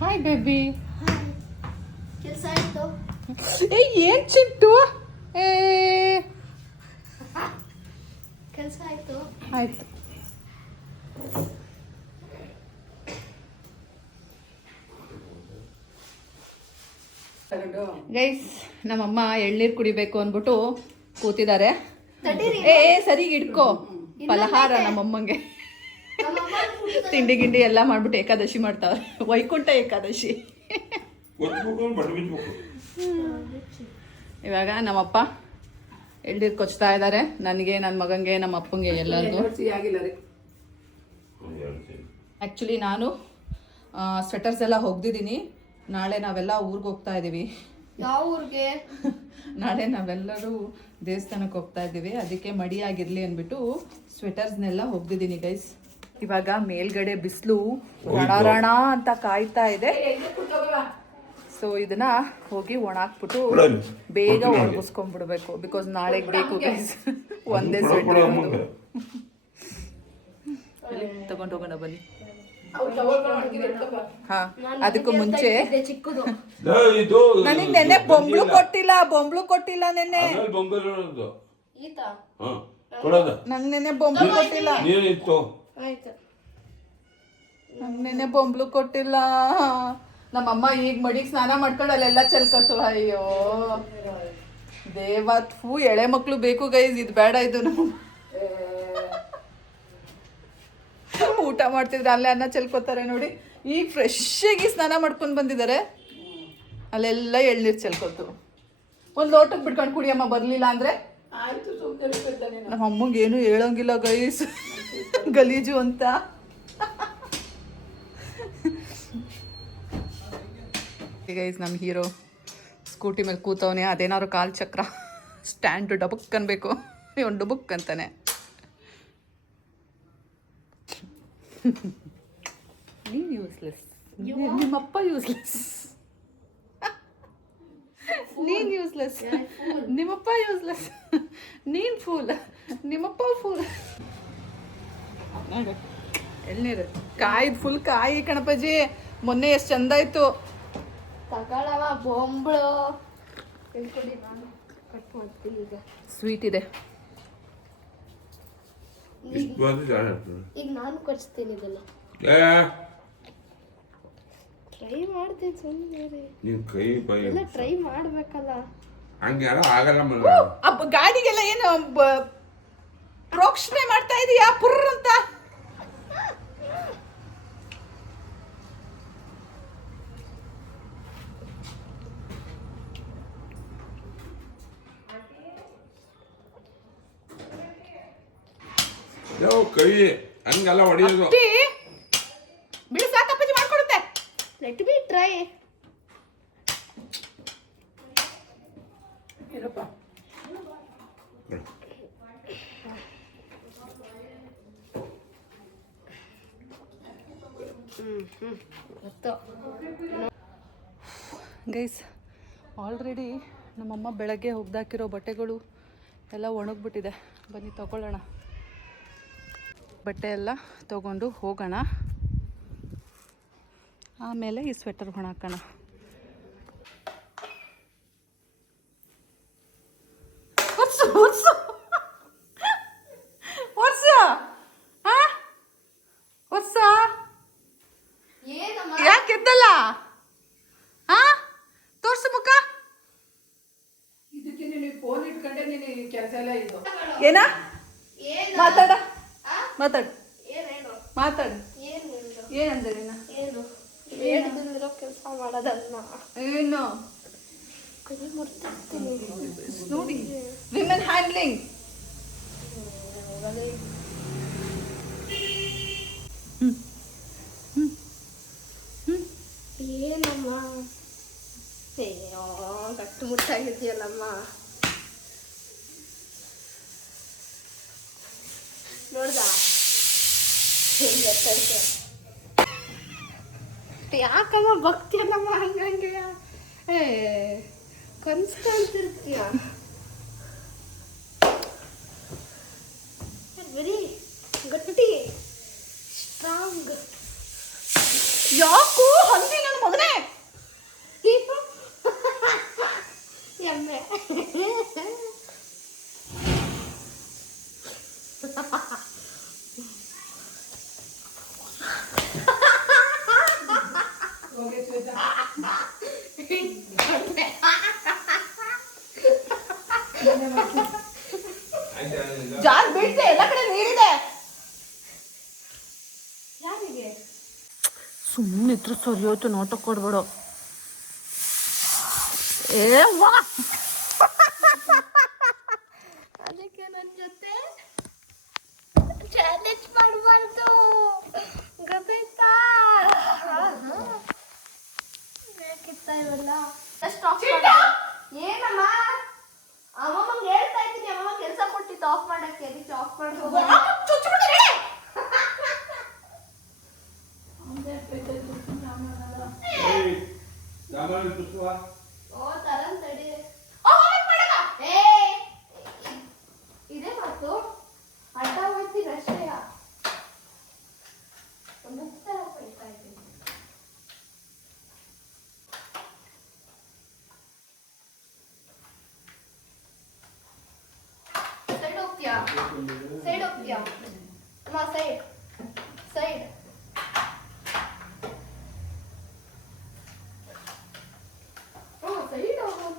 Hi baby. ಕೆಲಸ ಆಯ್ತು. ಏನ್ ಚಿಂಟು? ಕೆಲಸ ಆಯ್ತು. ಆಯ್ತು. ಗೈಸ್, ನಮ್ಮಮ್ಮ ಎಳ್ನೀರು ಕುಡಿಬೇಕು ಅಂದ್ಬಿಟ್ಟು ಕೂತಿದ್ದಾರೆ. ಸರಿಗೆ ಇಡ್ಕೋ. ಫಲಹಾರ ನಮ್ಮಮ್ಮಂಗೆ ತಿಂಡಿ ಗಿಂಡಿ ಎಲ್ಲ ಮಾಡ್ಬಿಟ್ಟು ಏಕಾದಶಿ ಮಾಡ್ತಾವ್ರೆ. ವೈಕುಂಠ ಏಕಾದಶಿ. ಇವಾಗ ನಮ್ಮಪ್ಪ ಎಳ್ನೀರು ಕೊಚ್ತಾ ಇದ್ದಾರೆ. ನನಗೆ, ನನ್ನ ಮಗಂಗೆ, ನಮ್ಮ ಅಪ್ಪಂಗೆ, ಎಲ್ಲರಿಗೂ. ಆಗಿಲ್ಲ ರೀ. ಆ್ಯಕ್ಚುಲಿ ನಾನು ಸ್ವೆಟರ್ಸ್ ಎಲ್ಲ ಒಗ್ದಿದ್ದೀನಿ. ನಾಳೆ ನಾವೆಲ್ಲ ಊರಿಗೆ ಹೋಗ್ತಾ ಇದ್ದೀವಿ. ಯಾವ ಊರಿಗೆ? ನಾಳೆ ನಾವೆಲ್ಲರೂ ದೇವಸ್ಥಾನಕ್ಕೆ ಹೋಗ್ತಾ ಇದ್ದೀವಿ. ಅದಕ್ಕೆ ಮಡಿಯಾಗಿರಲಿ ಅಂದ್ಬಿಟ್ಟು ಸ್ವೆಟರ್ಸ್ನೆಲ್ಲ ಒಗ್ದಿದ್ದೀನಿ ಗೈಸ್. ಇವಾಗ ಮೇಲ್ಗಡೆ ಬಿಸಿಲು ರಣ ಅಂತ ಕಾಯ್ತಾ ಇದೆ. ಸೊ ಇದನ್ನ ಹೋಗಿ ಒಣಾಕ್ಬಿಟ್ಟು ಬೇಗ ಒಣಗಿಸ್ಕೊಂಡ್ಬಿಡ್ಬೇಕು. ಬಿಕಾಸ್ ನಾಳೆಗೆ ಬೇಕು ಗೈಸ್. ಒಂದೇ ಸ್ವೆಟರ್ ತಗೊಂಡು ಹೋಗೋಣ ಬನ್ನಿ. ಹಾ, ಅದಕ್ಕೂ ಮುಂಚೆ ಚಿಕ್ಕದು ನನಗೆ ನೆನ್ನೆ ಬೊಂಬ್ಳು ಕೊಟ್ಟಿಲ್ಲ ನೆನ್ನೆ. ಈತ ನಂಗೆ ನೆನ್ನೆ ಬೊಂಬ್ಳು ಕೊಟ್ಟಿಲ್ಲ. ಆಯ್ತು. ನಂಗೆ ನೆನ್ನೆ ಬೊಂಬ್ಳು ಕೊಟ್ಟಿಲ್ಲ. ನಮ್ಮಮ್ಮ ಈಗ ಮಡಿಗೆ ಸ್ನಾನ ಮಾಡ್ಕೊಂಡು ಅಲ್ಲೆಲ್ಲ ಚೆಲ್ಕತ್ತು. ಅಯ್ಯೋ ದೇವ, ಫೂ, ಎಳೆ ಮಕ್ಳು ಬೇಕು ಗೈಸ್. ಇದು ಬೇಡ. ಇದು ನಾವು ಊಟ ಮಾಡ್ತಿದ್ರೆ ಅಲ್ಲೇ ಅನ್ನ ಚೆಲ್ಕೋತಾರೆ ನೋಡಿ. ಈಗ ಫ್ರೆಶ್ ಆಗಿ ಸ್ನಾನ ಮಾಡ್ಕೊಂಡು ಬಂದಿದ್ದಾರೆ. ಅಲ್ಲೆಲ್ಲ ಎಳ್ನೀರು ಚೆಲ್ಕೋತು. ಒಂದು ಲೋಟಕ್ಕೆ ಬಿಟ್ಕೊಂಡು ಕುಡಿಯಮ್ಮ, ಬರಲಿಲ್ಲ ಅಂದರೆ. ಆಯ್ತು, ಸುಮ್ಮನೆ ನಮ್ಮ ಅಮ್ಮಂಗೆ ಏನು ಹೇಳೋಂಗಿಲ್ಲ ಗೈಸ್, ಗಲೀಜು ಅಂತ. ಗೈಸ್, ನಮ್ಮ ಹೀರೋ ಸ್ಕೂಟಿ ಮೇಲೆ ಕೂತವನೇ. ಅದೇನಾದ್ರು ಕಾಲು ಚಕ್ರ ಸ್ಟ್ಯಾಂಡ್ ಡಬಕ್ ಅನ್ಬೇಕು, ಇವನು ಡುಬುಕ್ ಅಂತಾನೆ. ನೀನು ಯೂಸ್ಲೆಸ್, ನಿಮ್ಮಪ್ಪ ಯೂಸ್ಲೆಸ್. ನೀನು ಯೂಸ್ಲೆಸ್, ನಿಮ್ಮಪ್ಪ ಯೂಸ್ಲೆಸ್. ನೀನು ಫೂಲ್, ನಿಮ್ಮಪ್ಪ ಫೂಲ್. ಎಳ್ನೀರು ಕಾಯ್ದು ಫುಲ್ ಕಾಯಿ ಕಣಪಜಿ. ಮೊನ್ನೆ ಎಷ್ಟು ಚಂದ ಇತ್ತು. ತಗೊಳವ ಬೊಂಬಳು. ಹೇಳ್ಕೊಡಿ, ನಾನು ಕಟ್ ಮಾಡ್ತೀನಿ. ಈಗ ಸ್ವೀಟ್ ಇದೆ. ಈಗ ನಾನು ಕೊಚ್ತೀನಿ ಇದನ್ನ. ಟ್ರೈ ಮಾಡ್ತೀನಿ ಸುಮ್ಮನೆ. ನೀನ್ ಕೈ ಬೈ ಎಲ್ಲ ಟ್ರೈ ಮಾಡ್ಬೇಕಲ್ಲ. ಹಂಗೆಲ್ಲ ಆಗಲ್ಲ. ಗಾಡಿಗೆಲ್ಲ ಏನು ಪ್ರೋಕ್ಷಣೆ ಮಾಡ್ತಾ ಇದೀಯಾ ಪುರ್ರ ಅಂತ? ಕೈ ಹಂಗೆಲ್ಲ ಹೊಡೆಯೋದು. Let me try. ಏನಪ್ಪ ಗೊತ್ತು. ಗೈಸ್ ಆಲ್ರೆಡಿ ನಮ್ಮಮ್ಮ ಬೆಳಗ್ಗೆ ಒಗ್ದಾಕಿರೋ ಬಟ್ಟೆಗಳು ಎಲ್ಲ ಒಣಗಿಬಿಟ್ಟಿದೆ. ಬನ್ನಿ ತಗೊಳ್ಳೋಣ, ಬಟ್ಟೆ ಎಲ್ಲ ತೊಗೊಂಡು ಹೋಗೋಣ. ಆಮೇಲೆ ಈ ಸ್ವೆಟರ್ ಹೊಣಾಕೋಣ. ಯಾಕೆ ಎದ್ದಲ್ಲ? ತೋರ್ಸು ಮುಖ. ಇದಕ್ಕೆ ನೀನು ಫೋನ್ ಇಟ್ಕೊಂಡೆ ನೀನು ಕೆಲಸ ಎಲ್ಲ ಇದು. ಏನ ಏನು ಮಾತಾಡ, ಮಾತಾಡು, ಏನೇನು ಮಾತಾಡು. ಏನು ಏನಂದೆ ನೀನು? ಏನು ಹೇಳಿದಿರೋ ಕೆಲಸ ಮಾಡೋದಲ್ಲ. ಏನು ಕೈ ಮುರ್ತಿರ್ತೀನಿ. ನೋಡಿ, ವಿಮೆನ್ ಹ್ಯಾಂಡ್ಲಿಂಗ್. ಏನಮ್ಮ, ಅಯ್ಯೋ ಗಟ್ಟು ಮುಟ್ಟಾಗಿದ್ಯಲ್ಲಮ್ಮ. ನೋಡ್ದ ಹೆಂಗೆ ತಡ್ಕೆ. ಯಾಕಮ್ಮ ಭಕ್ತಿ ಅಲ್ಲಮ್ಮ ಹಂಗಂಗೆ ಕನ್ಸ್ಕೊಂತಿರ್ತೀಯ. ಬರೀ ಗಟ್ಟಿ ಸ್ಟ್ರಾಂಗ್. ಯಾಕೋ ಹಂದಿ ನನ್ನ ಮಗನೇ. ಎಮ್ಮೆ ಹೋಗಿ ಶ್ವೇತಾ. ಜಾರ್ ಬೀಳ್ತೆ, ಎಲ್ಲ ಕಡೆ ನೀರಿದೆ. ಯಾರಿಗೆ ಸುಮ್ಮನೆ ಇದ್ರು ಸರಿಯೋಯ್ತು, ನೋಟ ಕೊಡ್ಬೇಡು. ಏ ವಾ, ಅದಕ್ಕೆ ನನ್ನ ಜೊತೆ ಚಾಲೆಂಜ್ ಮಾಡಬಾರ್ದು, ಗೊತ್ತಾಯ್ತಾ? ಬೇಕಿತ್ತ ಇವೆಲ್ಲ ಸ್ಟಾಪ್ ಮಾಡ. ಏನಮ್ಮ ಅಮ್ಮಮ್ಮಂಗೆ ಹೇಳ್ತಾ ಇದ್ದೀನಿ, ಅಮ್ಮ ಕೆಲಸ ಕೊಟ್ಟಿತ್ತು ಆಫ್ ಮಾಡಕ್ಕೆ, ಅದಕ್ಕೆ ಆಫ್ ಮಾಡ್ಬೋದು. ಓ ತರನ್ ತಡಿ. ಏ ಇದೇ ಮಾತು ಅಡ್ಡ ಹೋಗ್ತೀನಿ ಅಷ್ಟೇ. ಮುಕ್ತ ಪಡಿತಾ ಇದ್ದೀನಿ. ಸೈಡ್ ಹೋಗ್ತೀಯಾ? ಸೈಡ್ ಹೋಗ್ತೀಯಾ? ಅಮ್ಮ ಸೈಡ್ ಸೈಡ್. ಸೈಡ್ ಹೋಗೋದು.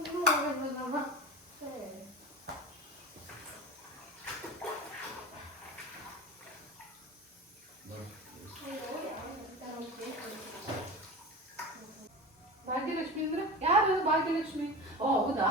ಭಾಗ್ಯಲಕ್ಷ್ಮಿ ಅಂದ್ರೆ ಯಾರು? ಭಾಗ್ಯಲಕ್ಷ್ಮಿ. ಓ ಹೌದಾ?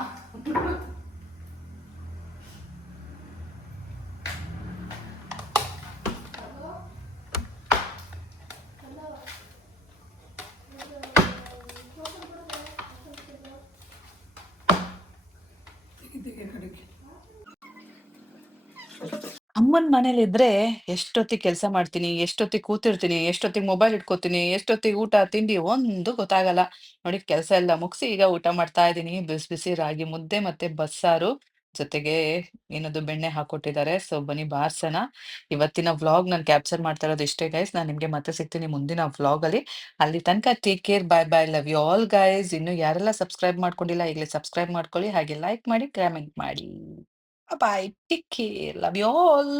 ಅಮ್ಮನ ಮನೇಲಿದ್ರೆ ಎಷ್ಟೊತ್ತಿಗೆ ಕೆಲಸ ಮಾಡ್ತೀನಿ, ಎಷ್ಟೊತ್ತಿಗೆ ಕೂತಿರ್ತೀನಿ, ಎಷ್ಟೊತ್ತಿಗೆ ಮೊಬೈಲ್ ಇಟ್ಕೋತೀನಿ, ಎಷ್ಟೊತ್ತಿಗೆ ಊಟ ತಿಂಡಿ ಒಂದು ಗೊತ್ತಾಗಲ್ಲ. ನೋಡಿ ಕೆಲಸ ಎಲ್ಲ ಮುಗಿಸಿ ಈಗ ಊಟ ಮಾಡ್ತಾ ಇದ್ದೀನಿ. ಬಿಸಿ ಬಿಸಿ ರಾಗಿ ಮುದ್ದೆ ಮತ್ತೆ ಬಸ್ಸಾರು, ಜೊತೆಗೆ ಏನದು ಬೆಣ್ಣೆ ಹಾಕೊಟ್ಟಿದ್ದಾರೆ. ಸೊ ಬನ್ನಿ ಬಾರ್ಸೋಣ. ಇವತ್ತಿನ ವ್ಲಾಗ್ ನಾನು ಕ್ಯಾಪ್ಚರ್ ಮಾಡ್ತಾ ಇರೋದು ಇಷ್ಟೇ ಗೈಸ್. ನಾನು ನಿಮಗೆ ಮತ್ತೆ ಸಿಗ್ತೀನಿ ಮುಂದಿನ ವ್ಲಾಗ್ ಅಲ್ಲಿ. ಅಲ್ಲಿ ತನಕ take care, bye bye, love you all guys. ಇನ್ನು ಯಾರೆಲ್ಲ ಸಬ್ಸ್ಕ್ರೈಬ್ ಮಾಡ್ಕೊಂಡಿಲ್ಲ ಈಗಲೇ ಸಬ್ಸ್ಕ್ರೈಬ್ ಮಾಡ್ಕೊಳ್ಳಿ, ಹಾಗೆ ಲೈಕ್ ಮಾಡಿ, ಕಮೆಂಟ್ ಮಾಡಿ. Bye, take care, love you all.